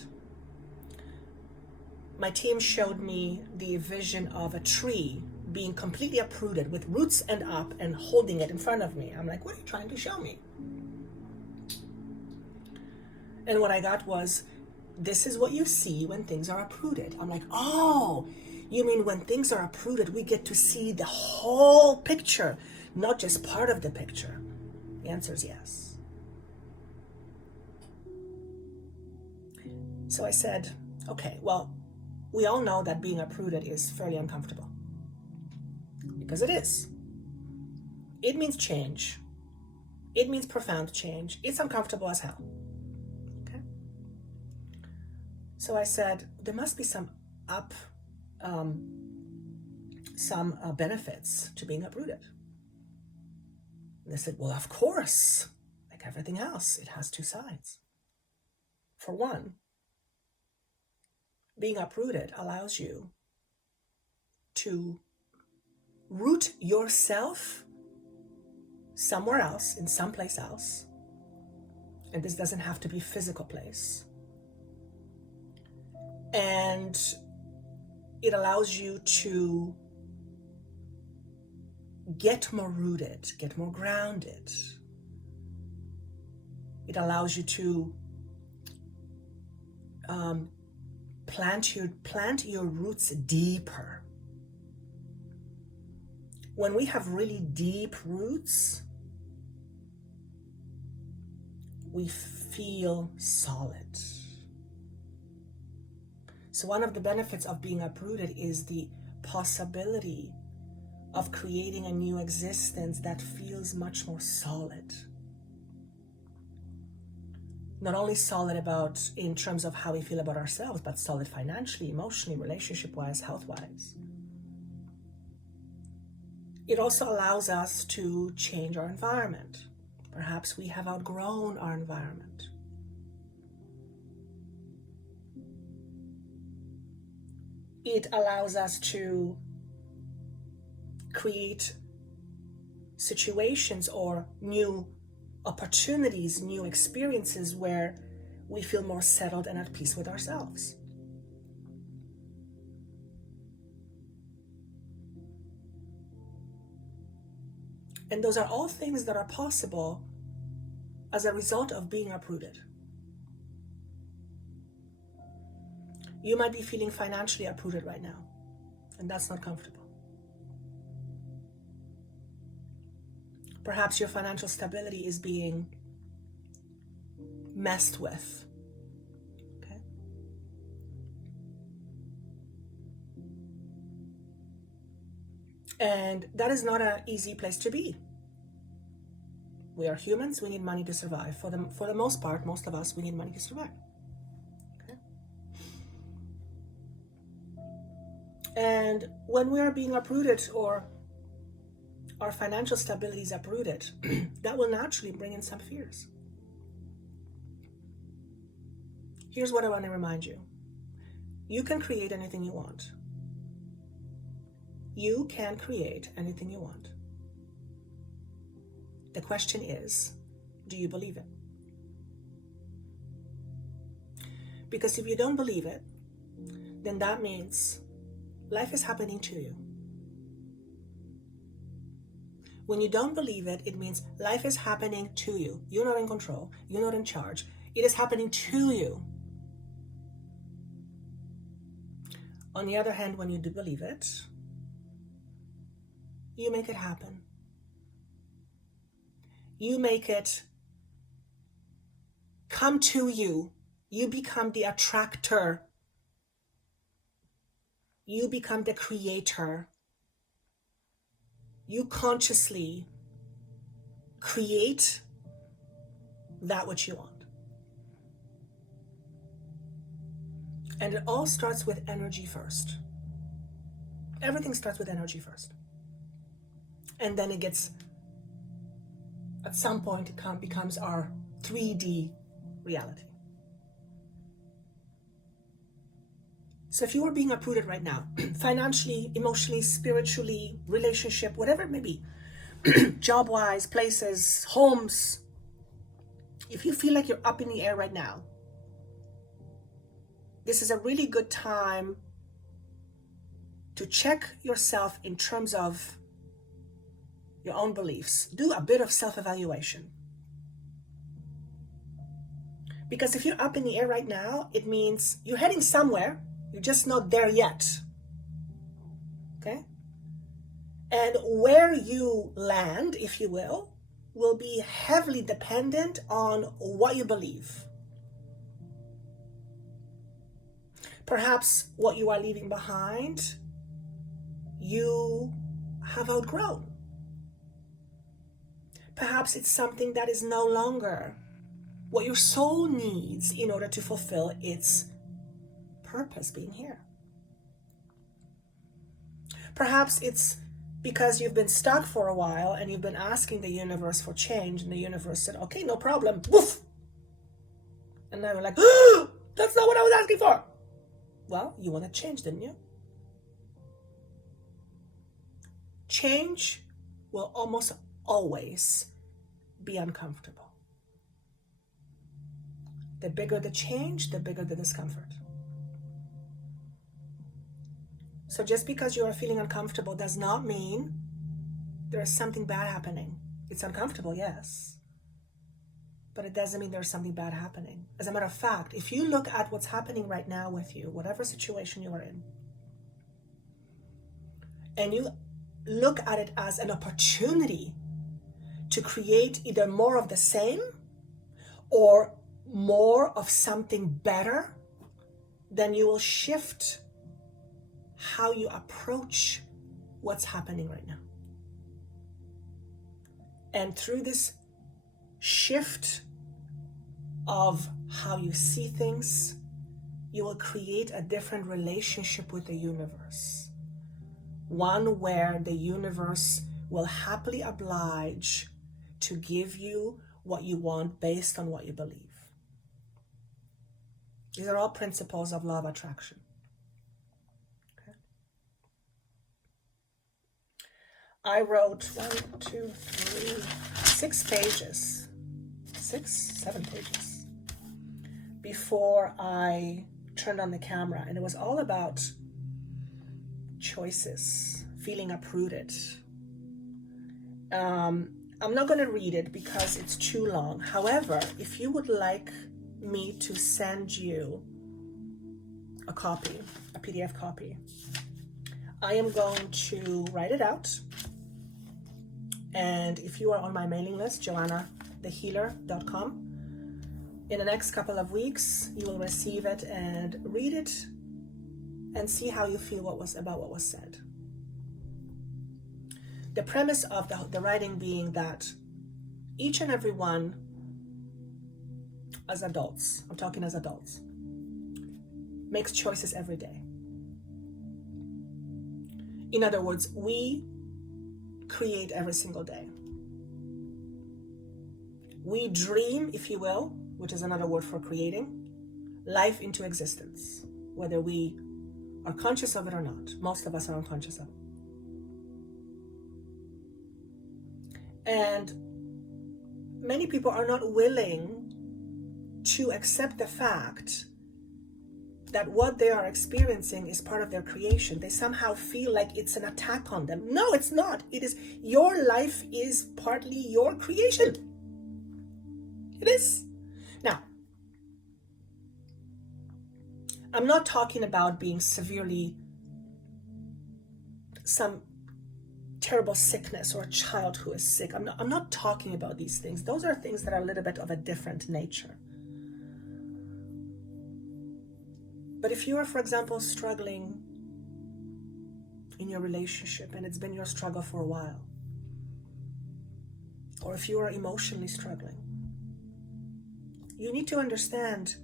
My team showed me the vision of a tree being completely uprooted with roots and up and holding it in front of me. I'm like, what are you trying to show me? And what I got was, this is what you see when things are uprooted. I'm like, oh, you mean when things are uprooted, we get to see the whole picture, not just part of the picture? The answer is yes. So I said, okay, well, we all know that being uprooted is fairly uncomfortable. Because it is. It means change. It means profound change. It's uncomfortable as hell. Okay? So I said, there must be some benefits to being uprooted. And they said, well, of course, like everything else, it has two sides. For one, being uprooted allows you to root yourself somewhere else, in someplace else. And this doesn't have to be a physical place. And it allows you to get more rooted, get more grounded. It allows you to plant your roots deeper. When we have really deep roots, we feel solid. So one of the benefits of being uprooted is the possibility of creating a new existence that feels much more solid. Not only solid in terms of how we feel about ourselves, but solid financially, emotionally, relationship-wise, health-wise. It also allows us to change our environment. Perhaps we have outgrown our environment. It allows us to create situations or new opportunities, new experiences where we feel more settled and at peace with ourselves. And those are all things that are possible as a result of being uprooted. You might be feeling financially uprooted right now, and that's not comfortable. Perhaps your financial stability is being messed with. Okay? And that is not an easy place to be. We are humans, we need money to survive. For the most part, most of us, we need money to survive. Okay? And when we are being uprooted or our financial stability is uprooted, that will naturally bring in some fears. Here's what I want to remind you. You can create anything you want. You can create anything you want. The question is, do you believe it? Because if you don't believe it, then that means life is happening to you. When you don't believe it, it means life is happening to you. You're not in control. You're not in charge. It is happening to you. On the other hand, when you do believe it, you make it happen. You make it come to you. You become the attractor. You become the creator. You consciously create that which you want. And it all starts with energy first. Everything starts with energy first. And then it gets, at some point, it becomes our 3D reality. So if you are being uprooted right now, financially, emotionally, spiritually, relationship, whatever it may be, job-wise, places, homes, if you feel like you're up in the air right now, this is a really good time to check yourself in terms of your own beliefs. Do a bit of self-evaluation. Because if you're up in the air right now, it means you're heading somewhere, you're just not there yet. Okay? And where you land, if you will be heavily dependent on what you believe. Perhaps what you are leaving behind, you have outgrown. Perhaps it's something that is no longer what your soul needs in order to fulfill its purpose being here. Perhaps it's because you've been stuck for a while and you've been asking the universe for change, and the universe said, okay, no problem, woof. And now you're like, oh, that's not what I was asking for. Well, you want to change, didn't you? Change will almost always be uncomfortable. The bigger the change, the bigger the discomfort. So just because you are feeling uncomfortable does not mean there is something bad happening. It's uncomfortable, yes, but it doesn't mean there's something bad happening. As a matter of fact, if you look at what's happening right now with you, whatever situation you are in, and you look at it as an opportunity to create either more of the same or more of something better, then you will shift how you approach what's happening right now. And through this shift of how you see things, you will create a different relationship with the universe. One where the universe will happily oblige to give you what you want based on what you believe. These are all principles of law of attraction. Okay. I wrote 7 pages before I turned on the camera, and it was all about choices, feeling uprooted. I'm not going to read it because it's too long. However, if you would like me to send you a copy, a PDF copy, I am going to write it out. And if you are on my mailing list, joannathehealer.com, in the next couple of weeks, you will receive it and read it and see how you feel about what was said. The premise of the writing being that each and every one, as adults, I'm talking as adults, makes choices every day. In other words, we create every single day. We dream, if you will, which is another word for creating, life into existence, whether we are conscious of it or not. Most of us are unconscious of it. And many people are not willing to accept the fact that what they are experiencing is part of their creation. They somehow feel like it's an attack on them. No, it's not. It is, your life is partly your creation. It is. Now, I'm not talking about being severely, some terrible sickness or a child who is sick. I'm not talking about these things. Those are things that are a little bit of a different nature. But if you are, for example, struggling in your relationship and it's been your struggle for a while, or if you are emotionally struggling, you need to understand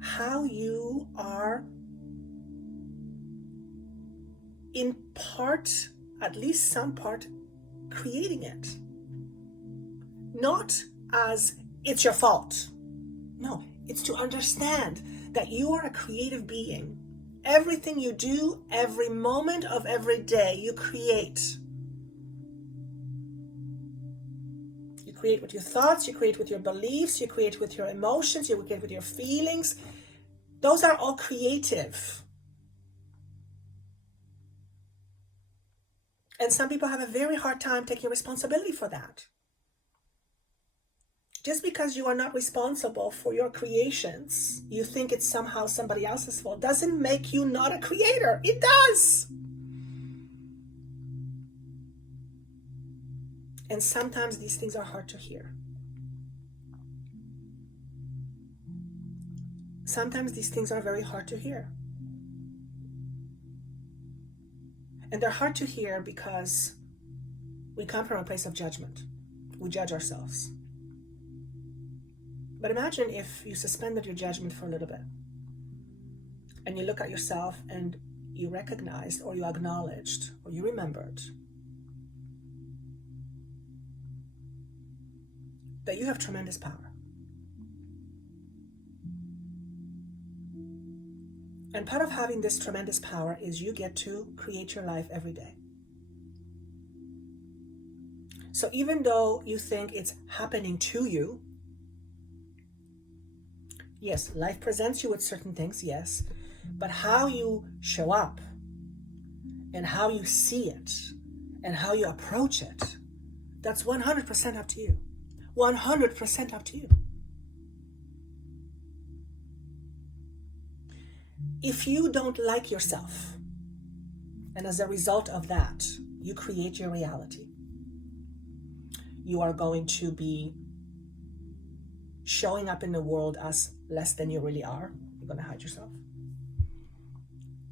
how you are in part, at least some part, creating it. Not as it's your fault. No, it's to understand that you are a creative being. Everything you do, every moment of every day, you create. You create with your thoughts, you create with your beliefs, you create with your emotions, you create with your feelings. Those are all creative. And some people have a very hard time taking responsibility for that. Just because you are not responsible for your creations, you think it's somehow somebody else's fault, doesn't make you not a creator. It does. And sometimes these things are hard to hear. Sometimes these things are very hard to hear. And they're hard to hear because we come from a place of judgment. We judge ourselves. But imagine if you suspended your judgment for a little bit and you look at yourself and you recognized or you acknowledged or you remembered that you have tremendous power. And part of having this tremendous power is you get to create your life every day. So even though you think it's happening to you, yes, life presents you with certain things, yes, but how you show up and how you see it and how you approach it, that's 100% up to you. 100% up to you. If you don't like yourself, and as a result of that, you create your reality, you are going to be showing up in the world as less than you really are. You're going to hide yourself.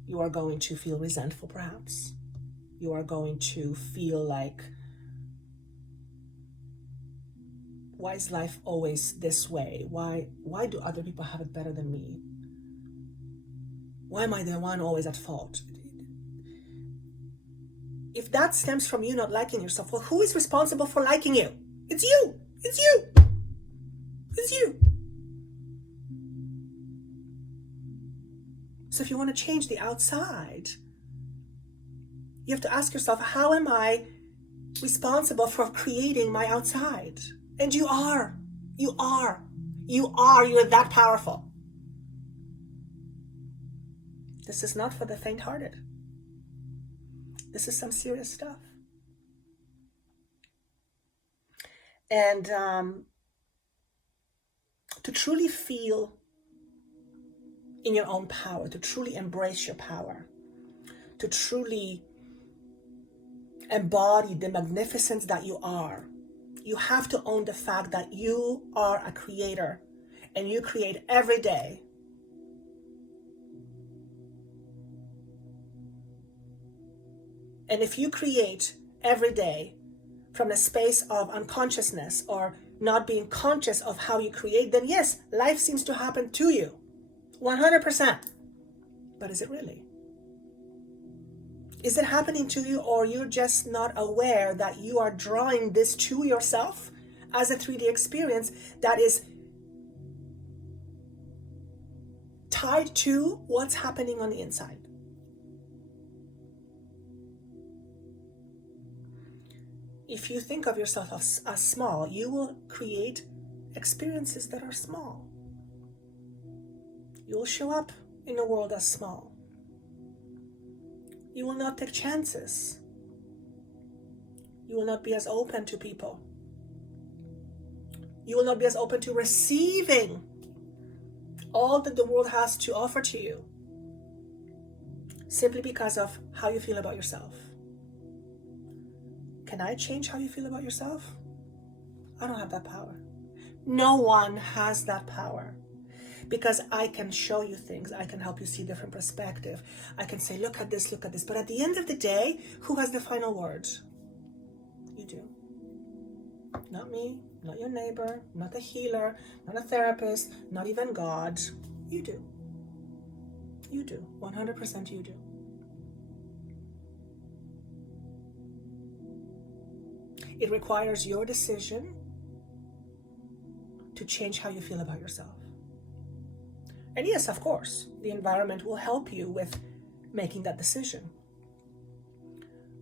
You are going to feel resentful, perhaps. You are going to feel like, why is life always this way? Why do other people have it better than me? Why am I the one always at fault? If that stems from you not liking yourself, well, who is responsible for liking you? It's you. It's you. It's you. So if you want to change the outside, you have to ask yourself, how am I responsible for creating my outside? And you are. You are. You are. You're that powerful. This is not for the faint-hearted. This is some serious stuff. And to truly feel in your own power, to truly embrace your power, to truly embody the magnificence that you are, you have to own the fact that you are a creator and you create every day. And if you create every day from a space of unconsciousness or not being conscious of how you create, then yes, life seems to happen to you, 100%. But is it really? Is it happening to you, or you're just not aware that you are drawing this to yourself as a 3D experience that is tied to what's happening on the inside? If you think of yourself as small, you will create experiences that are small. You will show up in the world as small. You will not take chances. You will not be as open to people. You will not be as open to receiving all that the world has to offer to you, simply because of how you feel about yourself. Can I change how you feel about yourself? I don't have that power. No one has that power. Because I can show you things. I can help you see different perspective. I can say, look at this, look at this. But at the end of the day, who has the final word? You do. Not me, not your neighbor, not a healer, not a therapist, not even God. You do. You do. 100% you do. It requires your decision to change how you feel about yourself. And yes, of course, the environment will help you with making that decision,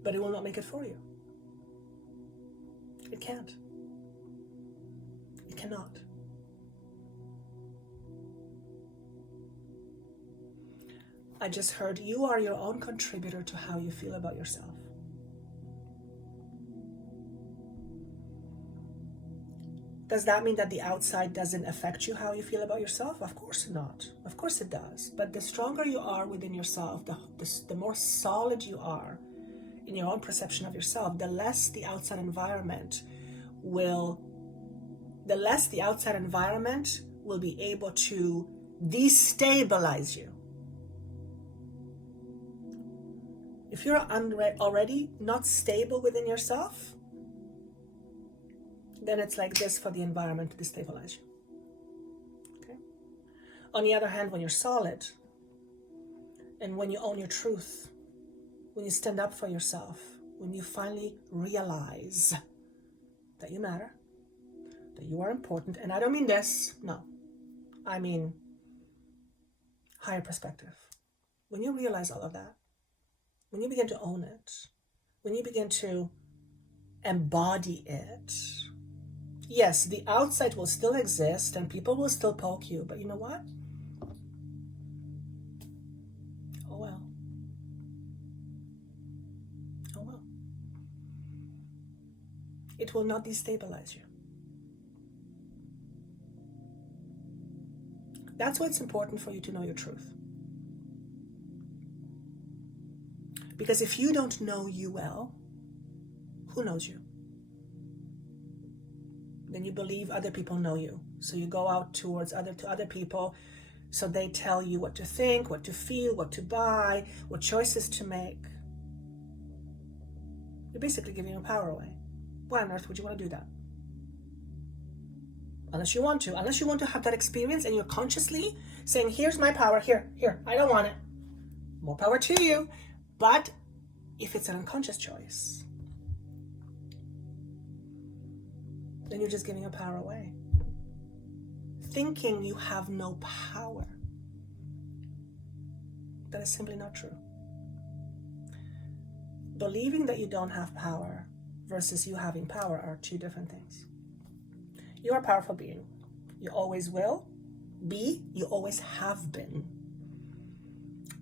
but it will not make it for you. It can't. It cannot. I just heard you are your own contributor to how you feel about yourself. Does that mean that the outside doesn't affect you, how you feel about yourself? Of course not. Of course it does. But the stronger you are within yourself, the more solid you are in your own perception of yourself, the less the outside environment will be able to destabilize you. If you're already not stable within yourself, then it's like this for the environment to destabilize you. Okay? On the other hand, when you're solid, and when you own your truth, when you stand up for yourself, when you finally realize that you matter, that you are important, and I don't mean this, no, I mean higher perspective. When you realize all of that, when you begin to own it, when you begin to embody it, yes, the outside will still exist and people will still poke you, but you know what? Oh well. Oh well. It will not destabilize you. That's why it's important for you to know your truth. Because if you don't know you well, who knows you? Then you believe other people know you. So you go out to other people, so they tell you what to think, what to feel, what to buy, what choices to make. You're basically giving your power away. Why on earth would you want to do that? Unless you want to have that experience and you're consciously saying, here's my power, here, I don't want it. More power to you. But if it's an unconscious choice, then you're just giving your power away. Thinking you have no power. That is simply not true. Believing that you don't have power versus you having power are two different things. You are a powerful being. You always will be, you always have been.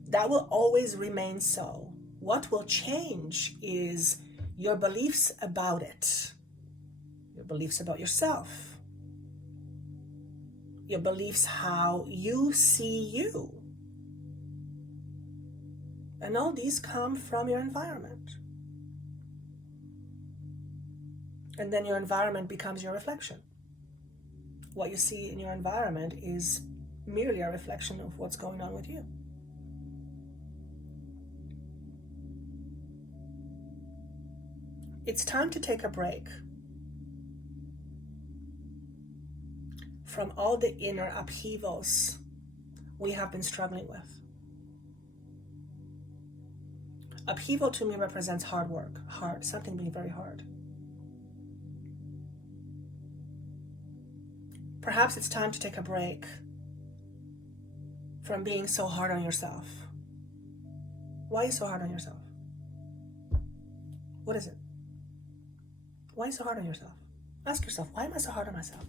That will always remain so. What will change is your beliefs about it. Your beliefs about yourself. Your beliefs how you see you. And all these come from your environment. And then your environment becomes your reflection. What you see in your environment is merely a reflection of what's going on with you. It's time to take a break from all the inner upheavals we have been struggling with. Upheaval to me represents hard work, something being very hard. Perhaps it's time to take a break from being so hard on yourself. Why are you so hard on yourself? What is it? Why are you so hard on yourself? Ask yourself, why am I so hard on myself?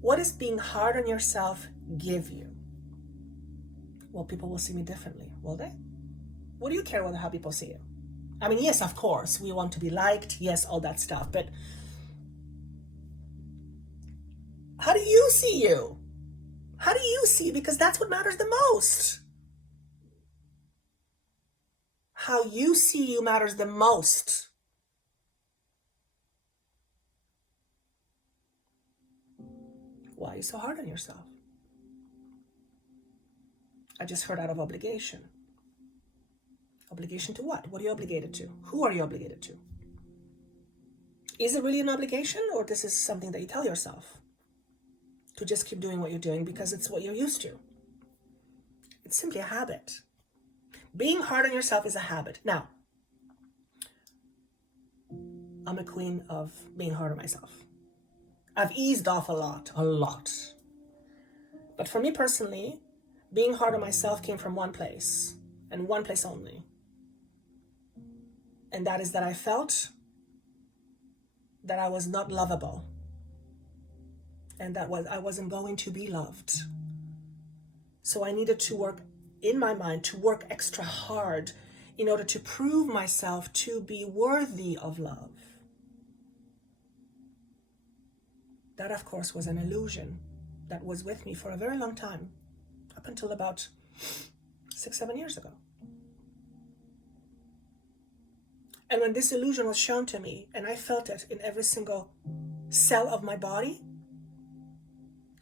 What does being hard on yourself give you? Well, people will see me differently, will they? What do you care how people see you? I mean, yes, of course, we want to be liked, yes, all that stuff, but how do you see you? How do you see? Because that's what matters the most. How you see you matters the most. Why are you so hard on yourself? I just heard out of obligation. Obligation to what? What are you obligated to? Who are you obligated to? Is it really an obligation, or this is something that you tell yourself to just keep doing what you're doing because it's what you're used to? It's simply a habit. Being hard on yourself is a habit. Now, I'm a queen of being hard on myself. I've eased off a lot. But for me personally, being hard on myself came from one place, and one place only. And that is that I felt that I was not lovable, and that I wasn't going to be loved. So I needed to work in my mind, to work extra hard in order to prove myself to be worthy of love. That, of course, was an illusion that was with me for a very long time, up until about 6-7 years ago. And when this illusion was shown to me, and I felt it in every single cell of my body,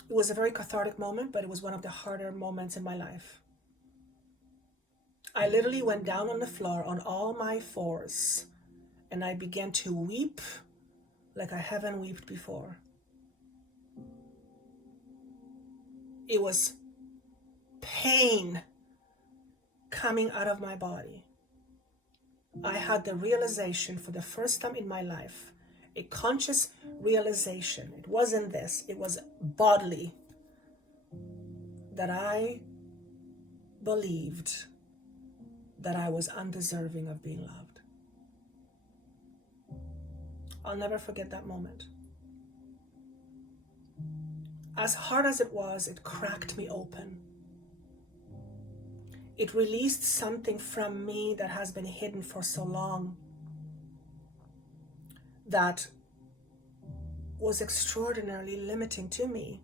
it was a very cathartic moment, but it was one of the harder moments in my life. I literally went down on the floor on all my fours, and I began to weep like I haven't wept before. It was pain coming out of my body. I had the realization for the first time in my life, a conscious realization. It wasn't this, it was bodily, that I believed that I was undeserving of being loved. I'll never forget that moment. As hard as it was, it cracked me open. It released something from me that has been hidden for so long, that was extraordinarily limiting to me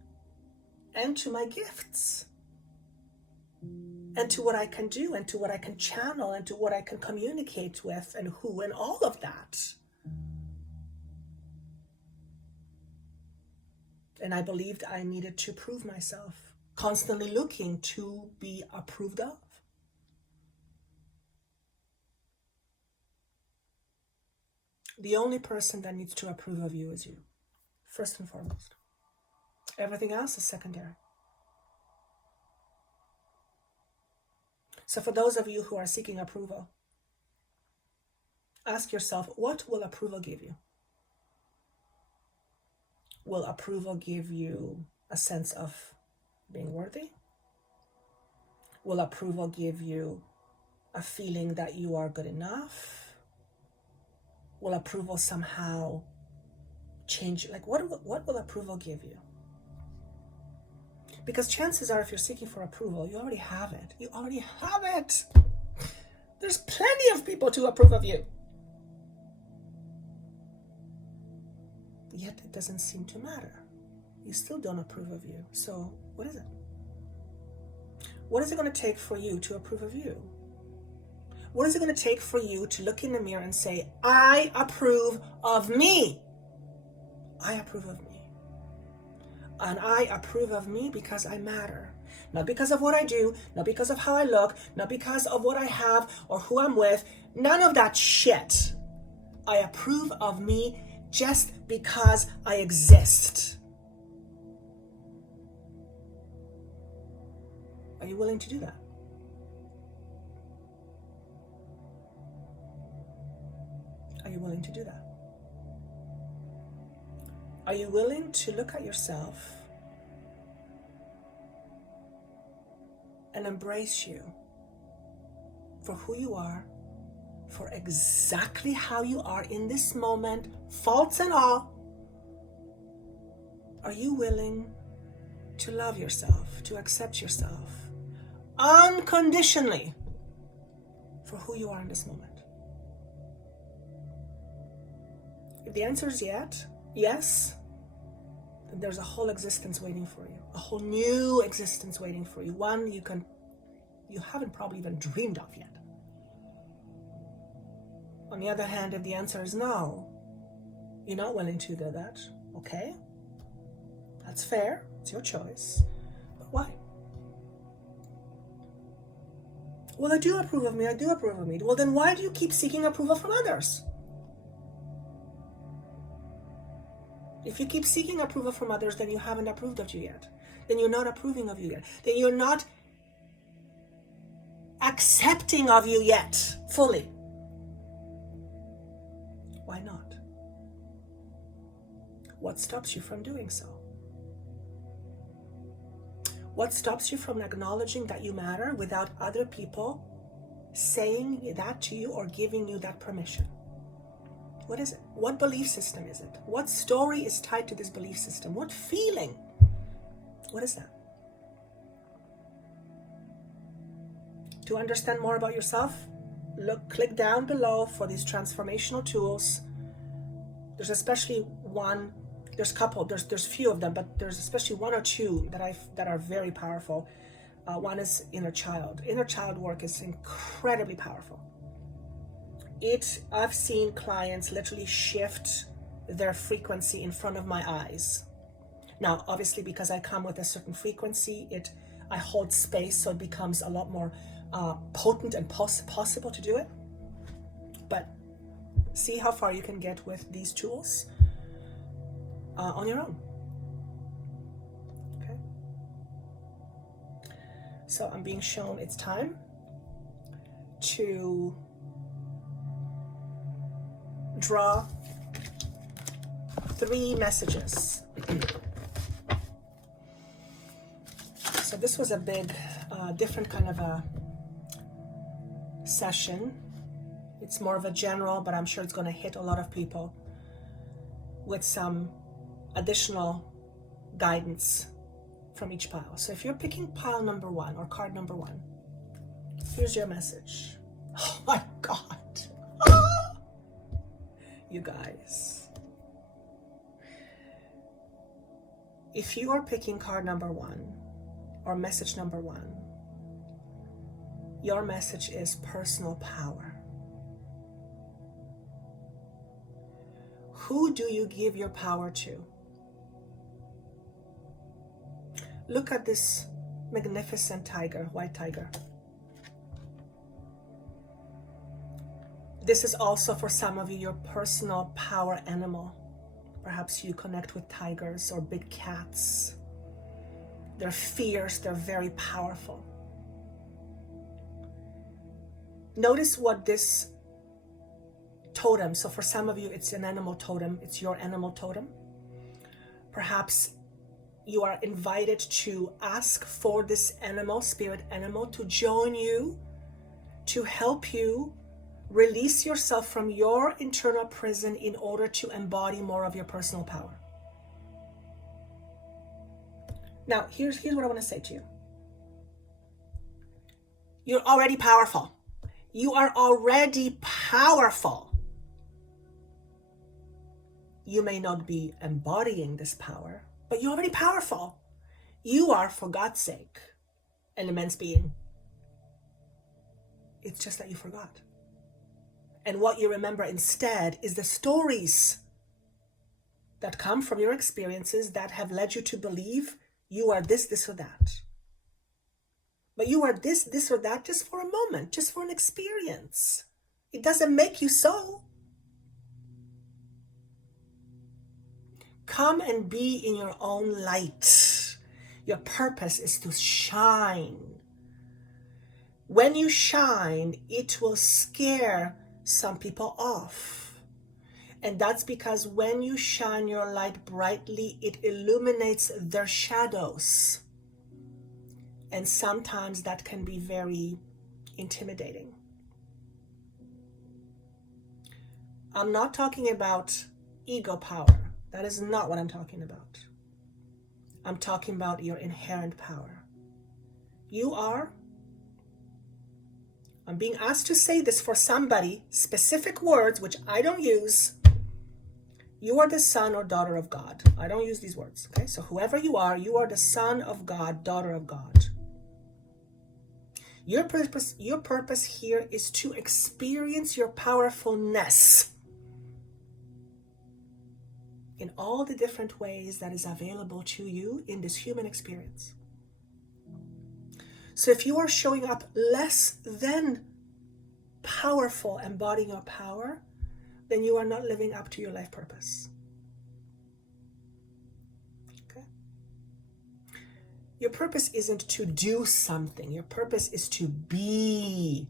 and to my gifts and to what I can do and to what I can channel and to what I can communicate with and who and all of that. And I believed I needed to prove myself, constantly looking to be approved of. The only person that needs to approve of you is you, first and foremost. Everything else is secondary. So for those of you who are seeking approval, ask yourself, what will approval give you? Will approval give you a sense of being worthy? Will approval give you a feeling that you are good enough? Will approval somehow change? Like, what will approval give you? Because chances are, if you're seeking for approval, you already have it. You already have it. There's plenty of people to approve of you. Yet it doesn't seem to matter. You still don't approve of you. So what is it? What is it going to take for you to approve of you? What is it going to take for you to look in the mirror and say, I approve of me? I approve of me. And I approve of me because I matter. Not because of what I do, not because of how I look, not because of what I have or who I'm with. None of that shit. I approve of me just because I exist. Are you willing to do that? Are you willing to do that? Are you willing to look at yourself and embrace you for who you are, for exactly how you are in this moment, faults and all? Are you willing to love yourself, to accept yourself unconditionally for who you are in this moment? If the answer is yes, then there's a whole existence waiting for you, a whole new existence waiting for you, one you haven't probably even dreamed of yet. On the other hand, if the answer is no, you're not willing to do that, okay? That's fair, it's your choice, but why? Well, I do approve of me. Well, then why do you keep seeking approval from others? If you keep seeking approval from others, then you haven't approved of you yet. Then you're not approving of you yet. Then you're not accepting of you yet, fully. Why not? What stops you from doing so? What stops you from acknowledging that you matter without other people saying that to you or giving you that permission? What is it? What belief system is it? What story is tied to this belief system? What feeling? What is that? To understand more about yourself, click down below for these transformational tools. There's especially one, there's few of them, but there's especially one or two that are very powerful. One is inner child. Inner child work is incredibly powerful. I've seen clients literally shift their frequency in front of my eyes. Now, obviously, because I come with a certain frequency, I hold space, so it becomes a lot more potent and possible to do it. But see how far you can get with these tools on your own. Okay. So I'm being shown it's time to draw 3 messages. So this was a big, different kind of a session. It's more of a general, but I'm sure it's going to hit a lot of people with some additional guidance from each pile. So if you're picking pile number 1 or card number 1, here's your message. Oh my God. You guys. If you are picking card number 1 or message number 1, your message is personal power. Who do you give your power to? Look at this magnificent tiger, white tiger. This is also for some of you your personal power animal. Perhaps you connect with tigers or big cats. They're fierce, they're very powerful. Notice what this totem, so for some of you it's an animal totem, it's your animal totem. Perhaps you are invited to ask for this animal, spirit animal, to join you, to help you release yourself from your internal prison in order to embody more of your personal power. Now, here's what I want to say to you. You're already powerful. You are already powerful. You may not be embodying this power, but you're already powerful. You are, for God's sake, an immense being. It's just that you forgot. And what you remember instead is the stories that come from your experiences that have led you to believe you are this, this, or that. But you are this, this, or that just for a moment, just for an experience. It doesn't make you so. Come and be in your own light. Your purpose is to shine. When you shine, it will scare some people off. And that's because when you shine your light brightly, it illuminates their shadows. And sometimes that can be very intimidating. I'm not talking about ego power. That is not what I'm talking about. I'm talking about your inherent power. I'm being asked to say this for somebody, specific words, which I don't use. You are the son or daughter of God. I don't use these words, okay? So whoever you are the son of God, daughter of God. Your purpose here is to experience your powerfulness in all the different ways that is available to you in this human experience. So if you are showing up less than powerful, embodying your power, then you are not living up to your life purpose. Okay? Your purpose isn't to do something. Your purpose is to be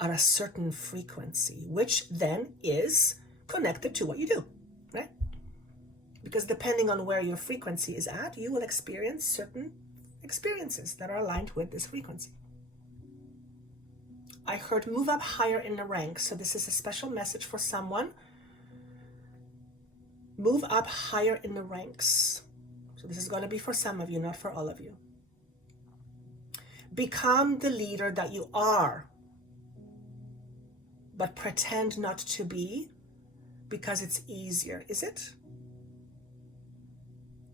at a certain frequency, which then is connected to what you do, right? Because depending on where your frequency is at, you will experience certain experiences that are aligned with this frequency. I heard move up higher in the ranks. So this is a special message for someone. Move up higher in the ranks. So this is going to be for some of you, not for all of you. Become the leader that you are, but pretend not to be because it's easier. Is it?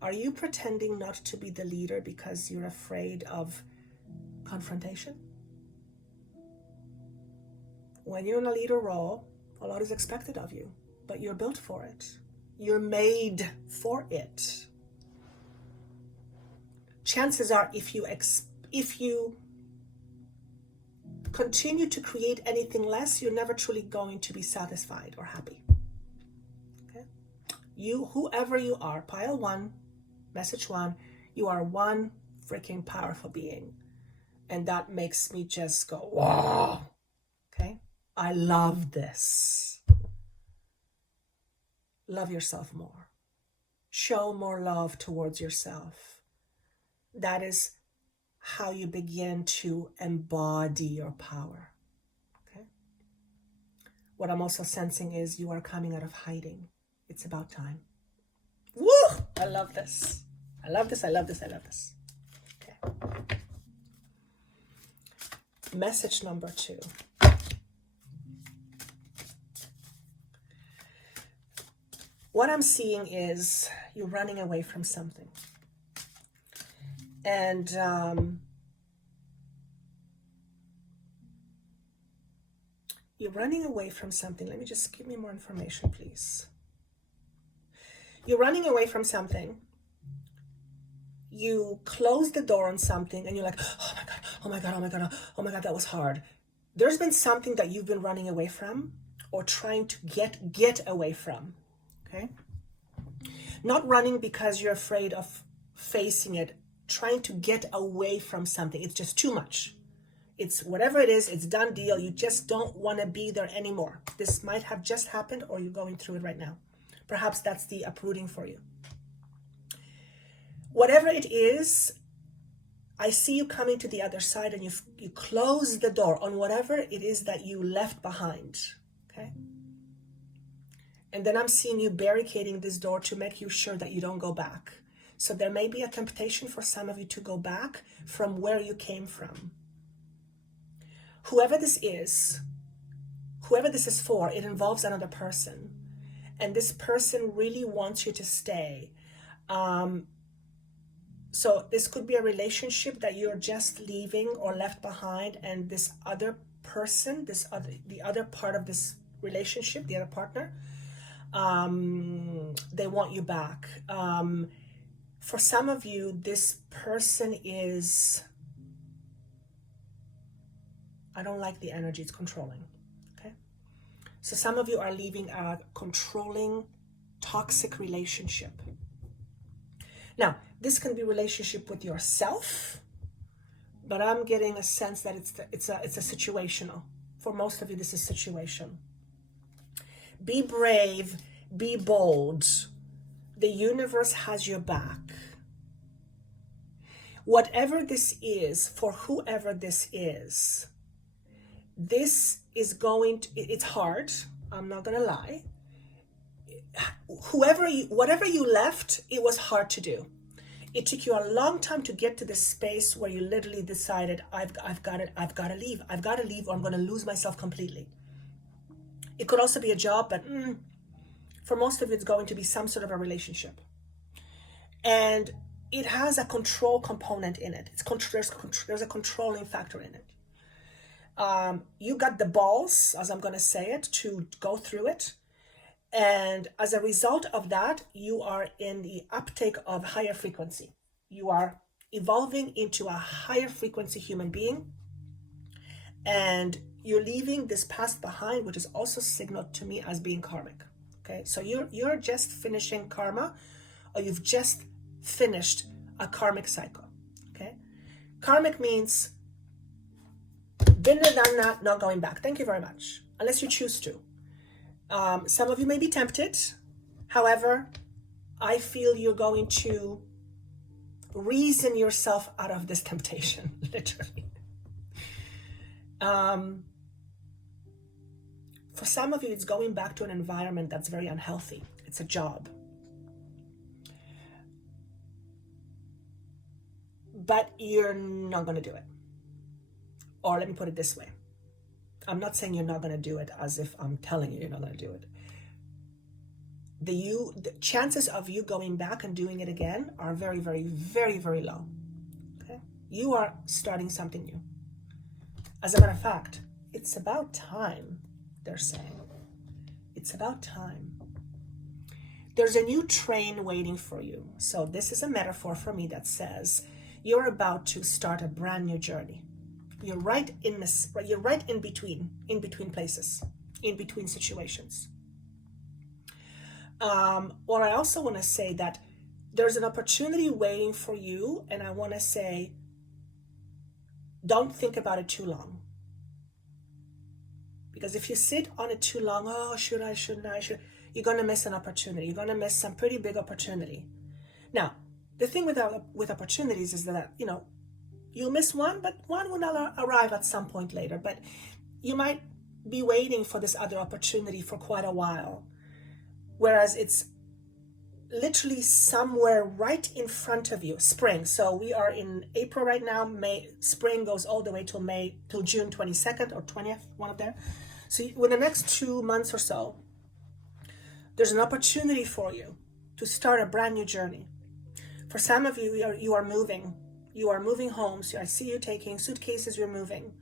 Are you pretending not to be the leader because you're afraid of confrontation? When you're in a leader role, a lot is expected of you, but you're built for it. You're made for it. Chances are, if you continue to create anything less, you're never truly going to be satisfied or happy. Okay? You, whoever you are, pile one, message one, you are one freaking powerful being. And that makes me just go, wow. Okay? I love this. Love yourself more. Show more love towards yourself. That is how you begin to embody your power. Okay? What I'm also sensing is you are coming out of hiding. It's about time. Woo! I love this. I love this. I love this. I love this. Okay. Message number 2. What I'm seeing is you're running away from something. And you're running away from something. Let me just give me more information, please. You're running away from something. You close the door on something and you're like, oh my God, oh my God, oh my God, oh my God, that was hard. There's been something that you've been running away from or trying to get away from. Okay? Not running because you're afraid of facing it, trying to get away from something. It's just too much. It's whatever it is, it's done deal. You just don't want to be there anymore. This might have just happened or you're going through it right now. Perhaps that's the uprooting for you. Whatever it is, I see you coming to the other side and you close the door on whatever it is that you left behind. Okay? And then I'm seeing you barricading this door to make you sure that you don't go back. So there may be a temptation for some of you to go back from where you came from. Whoever this is for, it involves another person. And this person really wants you to stay. So this could be a relationship that you're just leaving or left behind, and this other person, the other part of this relationship, the other partner, they want you back. For some of you, this person is, I don't like the energy, it's controlling. Okay? So some of you are leaving a controlling, toxic relationship. Now, this can be a relationship with yourself, but I'm getting a sense that it's a situational. For most of you, this is situation. Be brave, be bold. The universe has your back. Whatever this is, for whoever this is going to, it's hard. I'm not gonna lie. Whatever you left, it was hard to do. It took you a long time to get to the space where you literally decided, I've got to leave or I'm going to lose myself completely. It could also be a job, but for most of it, it's going to be some sort of a relationship. And it has a control component in it. There's a controlling factor in it. You got the balls, as I'm going to say it, to go through it. And as a result of that, you are in the uptake of higher frequency. You are evolving into a higher frequency human being. And you're leaving this past behind, which is also signaled to me as being karmic. Okay, so you're just finishing karma, or you've just finished a karmic cycle. Okay, karmic means been there, done that, not going back. Thank you very much, unless you choose to. Some of you may be tempted. However, I feel you're going to reason yourself out of this temptation, literally. For some of you, it's going back to an environment that's very unhealthy. It's a job. But you're not going to do it. Or let me put it this way. I'm not saying you're not going to do it as if I'm telling you you're not going to do it. The chances of you going back and doing it again are very, very, very, very low. Okay? You are starting something new. As a matter of fact, it's about time, they're saying. It's about time. There's a new train waiting for you. So this is a metaphor for me that says you're about to start a brand new journey. You're right in between places, in between situations. Or I also want to say that there's an opportunity waiting for you, and I want to say, don't think about it too long. Because if you sit on it too long, oh, should I, shouldn't I, you're going to miss an opportunity. You're going to miss some pretty big opportunity. Now, the thing with opportunities is that, you'll miss one, but one will arrive at some point later. But you might be waiting for this other opportunity for quite a while. Whereas it's literally somewhere right in front of you. Spring. So we are in April right now. Spring goes all the way till June 22nd or 20th, one of there. So within the next 2 months or so, there's an opportunity for you to start a brand new journey. For some of you, you are moving. You are moving homes. I see you taking suitcases, you're moving.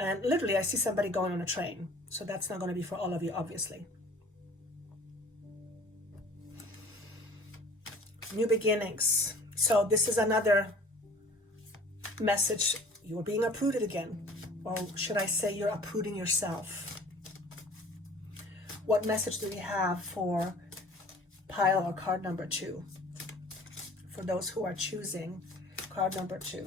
And literally, I see somebody going on a train. So that's not going to be for all of you, obviously. New beginnings. So this is another message. You're being uprooted again. Or should I say you're uprooting yourself? What message do we have for pile or card number 2? For those who are choosing card number 2.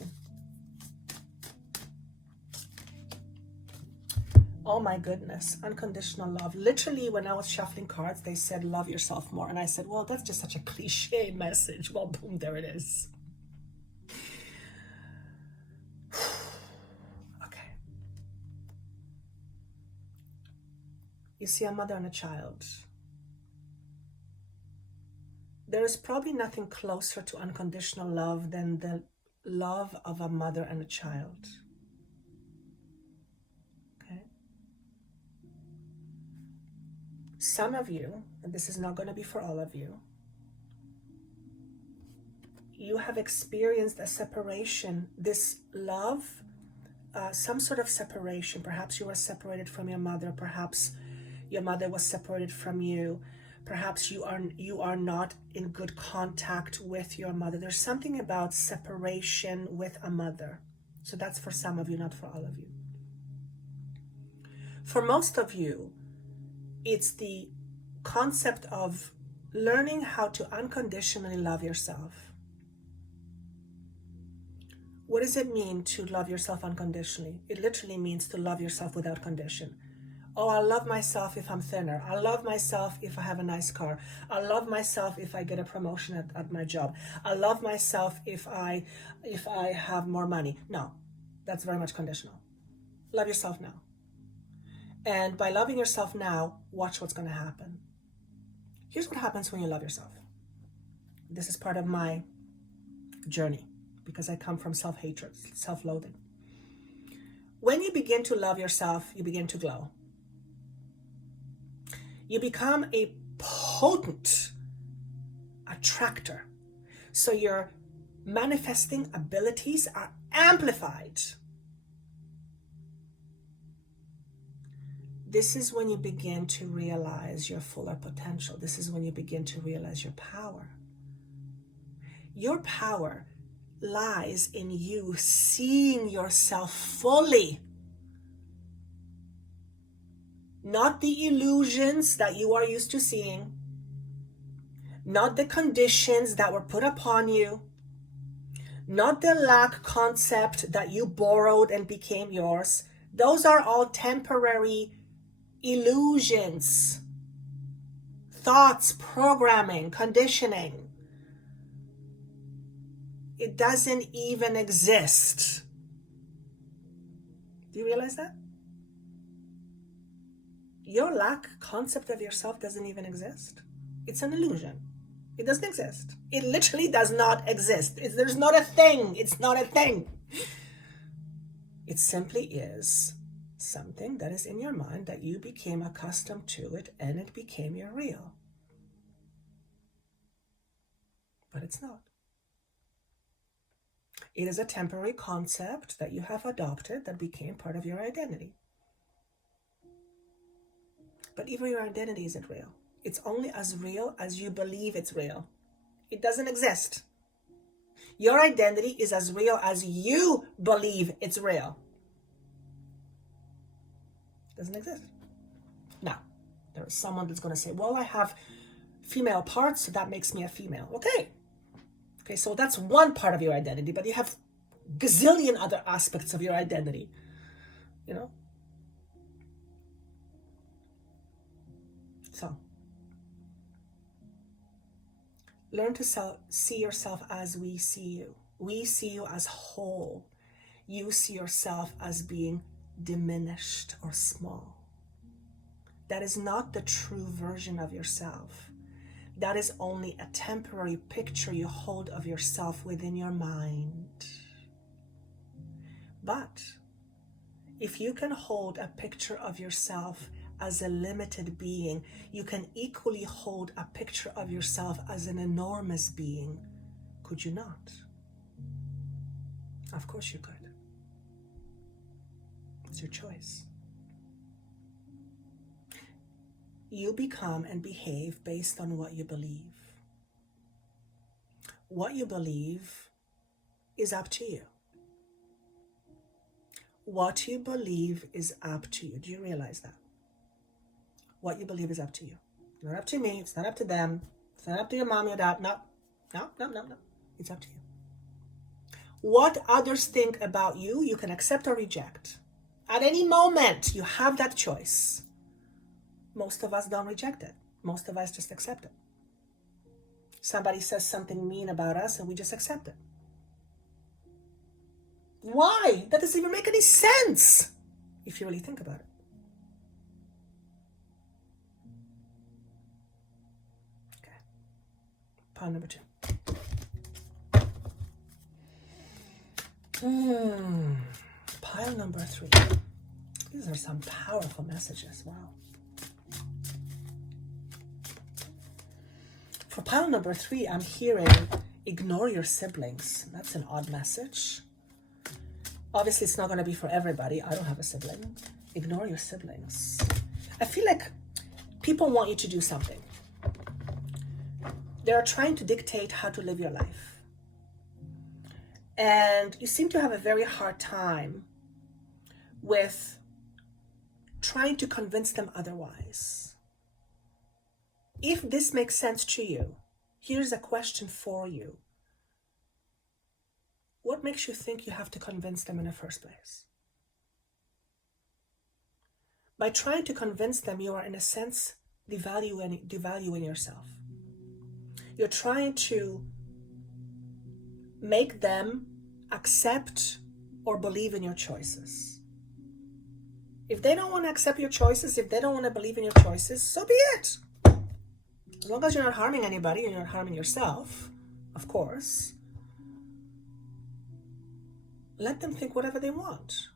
Oh my goodness, unconditional love. Literally, when I was shuffling cards, they said, love yourself more. And I said, well, that's just such a cliche message. Well, boom, there it is. Okay. You see a mother and a child. There is probably nothing closer to unconditional love than the love of a mother and a child. Okay? Some of you, and this is not going to be for all of you, you have experienced a separation, this love, some sort of separation. Perhaps you were separated from your mother. Perhaps your mother was separated from you. Perhaps you are not in good contact with your mother. There's something about separation with a mother. So that's for some of you, not for all of you. For most of you, it's the concept of learning how to unconditionally love yourself. What does it mean to love yourself unconditionally? It literally means to love yourself without condition. Oh, I love myself if I'm thinner. I love myself if I have a nice car. I love myself if I get a promotion at my job. I love myself if I have more money. No, that's very much conditional. Love yourself now. And by loving yourself now, watch what's going to happen. Here's what happens when you love yourself. This is part of my journey because I come from self-hatred, self-loathing. When you begin to love yourself, you begin to glow. You become a potent attractor. So your manifesting abilities are amplified. This is when you begin to realize your fuller potential. This is when you begin to realize your power. Your power lies in you seeing yourself fully. Not the illusions that you are used to seeing. Not the conditions that were put upon you. Not the lack concept that you borrowed and became yours. Those are all temporary illusions. Thoughts, programming, conditioning. It doesn't even exist. Do you realize that? Your lack concept of yourself doesn't even exist. It's an illusion. It doesn't exist. It literally does not exist. There's not a thing. It's not a thing. It simply is something that is in your mind that you became accustomed to it and it became your real. But it's not. It is a temporary concept that you have adopted that became part of your identity. But even your identity isn't real. It's only as real as you believe it's real. It doesn't exist. Your identity is as real as you believe it's real. It doesn't exist. Now, there is someone that's going to say, well, I have female parts, so that makes me a female. Okay, so that's one part of your identity, but you have gazillion other aspects of your identity, you know? So, learn to see yourself as we see you. We see you as whole. You see yourself as being diminished or small. That is not the true version of yourself. That is only a temporary picture you hold of yourself within your mind. But if you can hold a picture of yourself as a limited being, you can equally hold a picture of yourself as an enormous being. Could you not? Of course you could. It's your choice. You become and behave based on what you believe. What you believe is up to you. What you believe is up to you. Do you realize that? What you believe is up to you. It's not up to me. It's not up to them. It's not up to your mom, your dad. No. It's up to you. What others think about you, you can accept or reject. At any moment, you have that choice. Most of us don't reject it. Most of us just accept it. Somebody says something mean about us and we just accept it. Why? That doesn't even make any sense if you really think about it. Okay. Pile number 2. Pile number 3. These are some powerful messages. Wow. For pile number 3, I'm hearing ignore your siblings. That's an odd message. Obviously, it's not going to be for everybody. I don't have a sibling. Ignore your siblings. I feel like people want you to do something. They're trying to dictate how to live your life. And you seem to have a very hard time with trying to convince them otherwise. If this makes sense to you, here's a question for you. What makes you think you have to convince them in the first place? By trying to convince them, you are in a sense devaluing yourself. You're trying to make them accept or believe in your choices. If they don't want to accept your choices, if they don't want to believe in your choices, so be it. As long as you're not harming anybody and you're not harming yourself, of course, let them think whatever they want.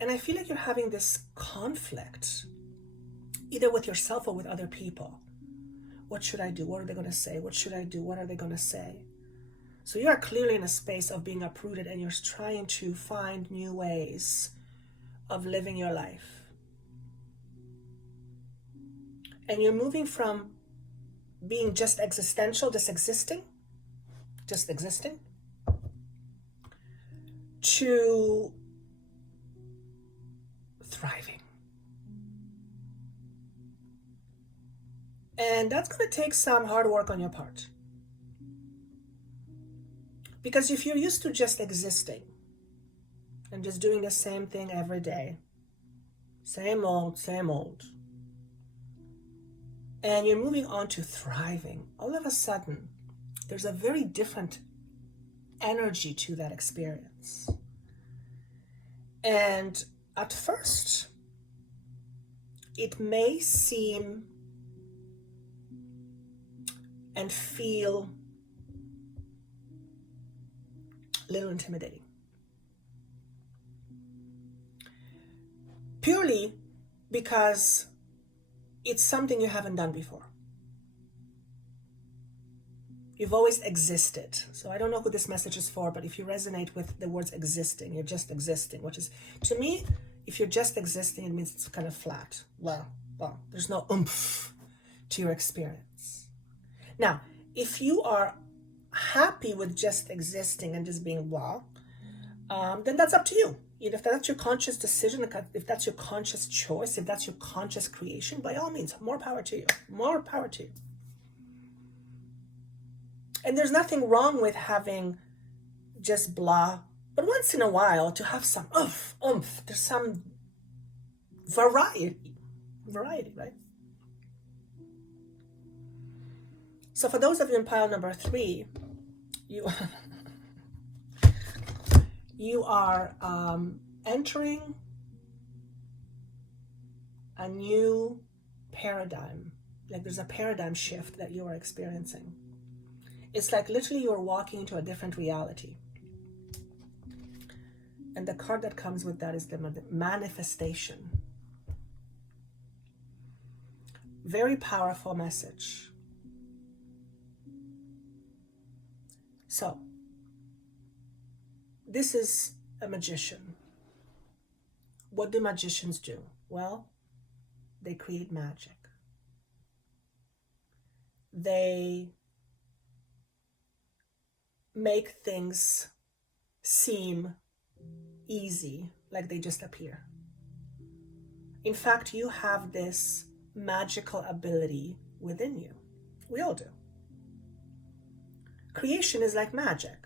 And I feel like you're having this conflict, either with yourself or with other people. What should I do? What are they going to say? What should I do? What are they going to say? So you are clearly in a space of being uprooted and you're trying to find new ways of living your life. And you're moving from being just existential, just existing, to thriving. And that's going to take some hard work on your part. Because if you're used to just existing and just doing the same thing every day, same old, and you're moving on to thriving, all of a sudden, there's a very different energy to that experience. And at first, it may seem and feel a little intimidating. Purely because it's something you haven't done before. You've always existed. So I don't know who this message is for, but if you resonate with the words existing, you're just existing, which is, to me, if you're just existing, it means it's kind of flat. Well, there's no oomph to your experience. Now, if you are happy with just existing and just being blah, then that's up to you. If that's your conscious decision, if that's your conscious choice, if that's your conscious creation, by all means, more power to you. More power to you. And there's nothing wrong with having just blah, but once in a while to have some oomph. There's some variety, right? So for those of you in pile number 3, you are entering a new paradigm. Like there's a paradigm shift that you are experiencing. It's like literally you're walking into a different reality. And the card that comes with that is the manifestation. Very powerful message. So, this is a magician. What do magicians do? Well, they create magic. They make things seem easy, like they just appear. In fact, you have this magical ability within you. We all do. Creation is like magic.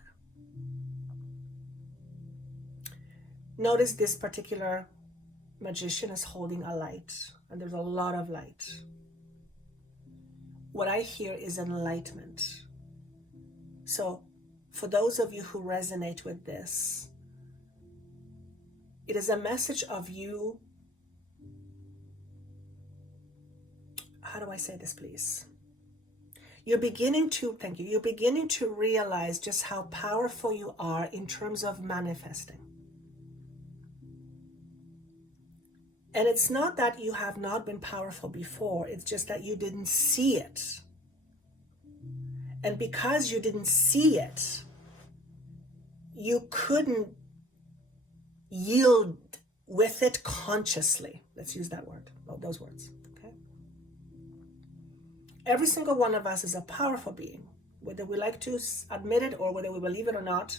Notice this particular magician is holding a light, and there's a lot of light. What I hear is enlightenment. So, for those of you who resonate with this, it is a message of you. How do I say this, please? You're beginning to realize just how powerful you are in terms of manifesting. And it's not that you have not been powerful before, it's just that you didn't see it. And because you didn't see it, you couldn't yield with it consciously. Let's use that word, those words, okay? Every single one of us is a powerful being. Whether we like to admit it or whether we believe it or not,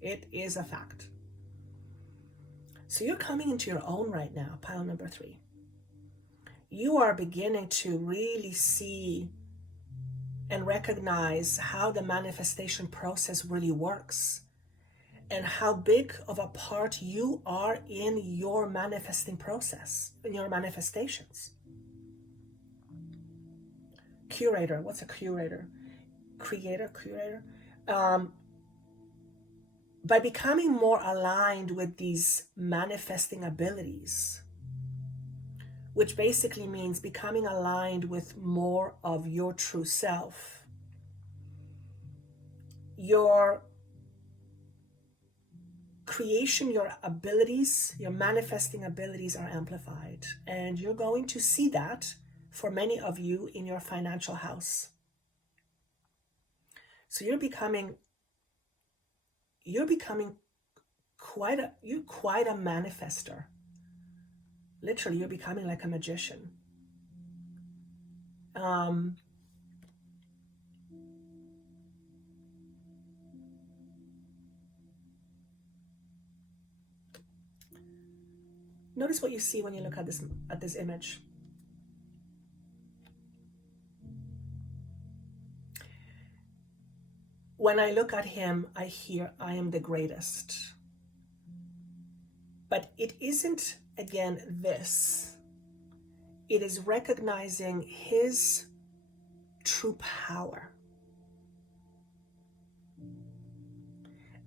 it is a fact. So you're coming into your own right now, pile number 3. You are beginning to really see and recognize how the manifestation process really works and how big of a part you are in your manifesting process, in your manifestations. Curator, what's a curator? Curator. By becoming more aligned with these manifesting abilities, which basically means becoming aligned with more of your true self, your creation, your abilities, your manifesting abilities are amplified. And you're going to see that for many of you in your financial house. So you're becoming quite a manifester. Literally, you're becoming like a magician. Notice what you see when you look at this image. When I look at him, I hear, I am the greatest. But it isn't, again, this. It is recognizing his true power.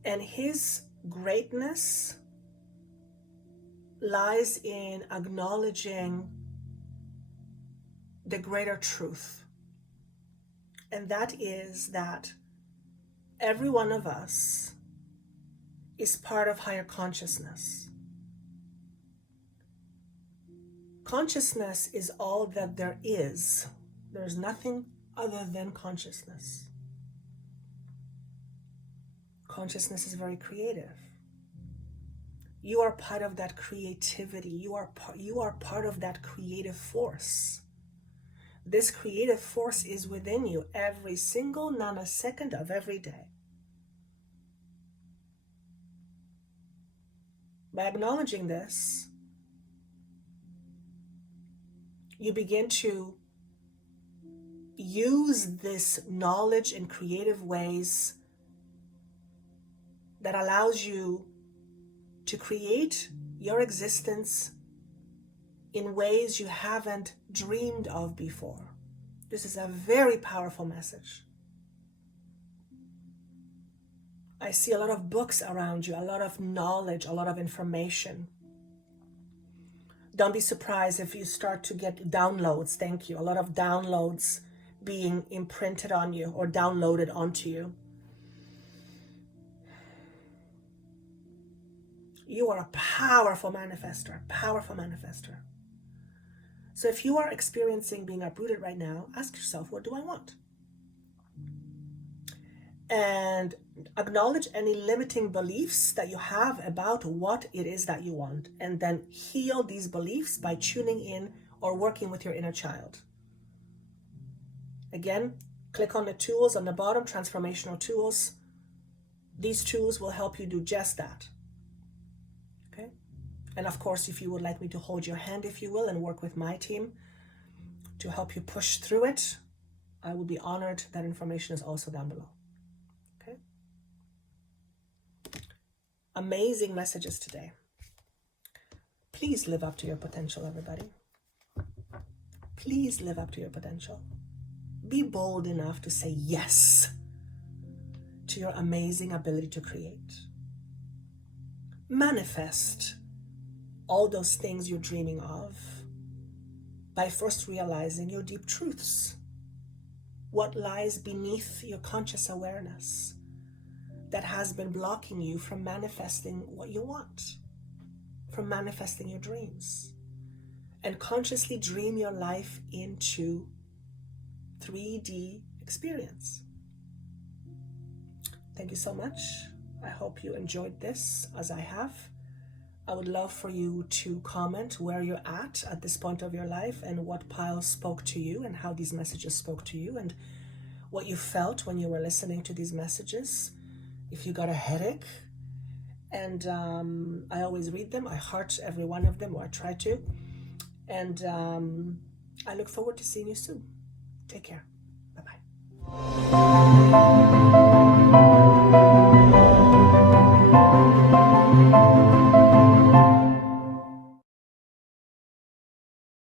And his greatness lies in acknowledging the greater truth. And that is that every one of us is part of higher consciousness. Consciousness is all that there is. There's nothing other than consciousness. Consciousness is very creative. You are part of that creativity. You are part of that creative force. This creative force is within you every single nanosecond of every day. By acknowledging this, you begin to use this knowledge in creative ways that allows you to create your existence in ways you haven't dreamed of before. This is a very powerful message. I see a lot of books around you, a lot of knowledge, a lot of information. Don't be surprised if you start to get downloads. Thank you. A lot of downloads being imprinted on you or downloaded onto you. You are a powerful manifester, powerful manifester. So if you are experiencing being uprooted right now, ask yourself, what do I want? And acknowledge any limiting beliefs that you have about what it is that you want, and then heal these beliefs by tuning in or working with your inner child. Again, click on the tools on the bottom, transformational tools. These tools will help you do just that. Okay? And of course, if you would like me to hold your hand, if you will, and work with my team to help you push through it, I will be honored. That information is also down below. Okay? Amazing messages today. Please live up to your potential, everybody. Please live up to your potential. Be bold enough to say yes to your amazing ability to create. Manifest all those things you're dreaming of by first realizing your deep truths. What lies beneath your conscious awareness that has been blocking you from manifesting what you want, from manifesting your dreams. And consciously dream your life into 3D experience. Thank you so much. I hope you enjoyed this as I have. I would love for you to comment where you're at this point of your life and what pile spoke to you and how these messages spoke to you and what you felt when you were listening to these messages. If you got a headache, and I always read them. I heart every one of them, or I try to. And I look forward to seeing you soon. Take care.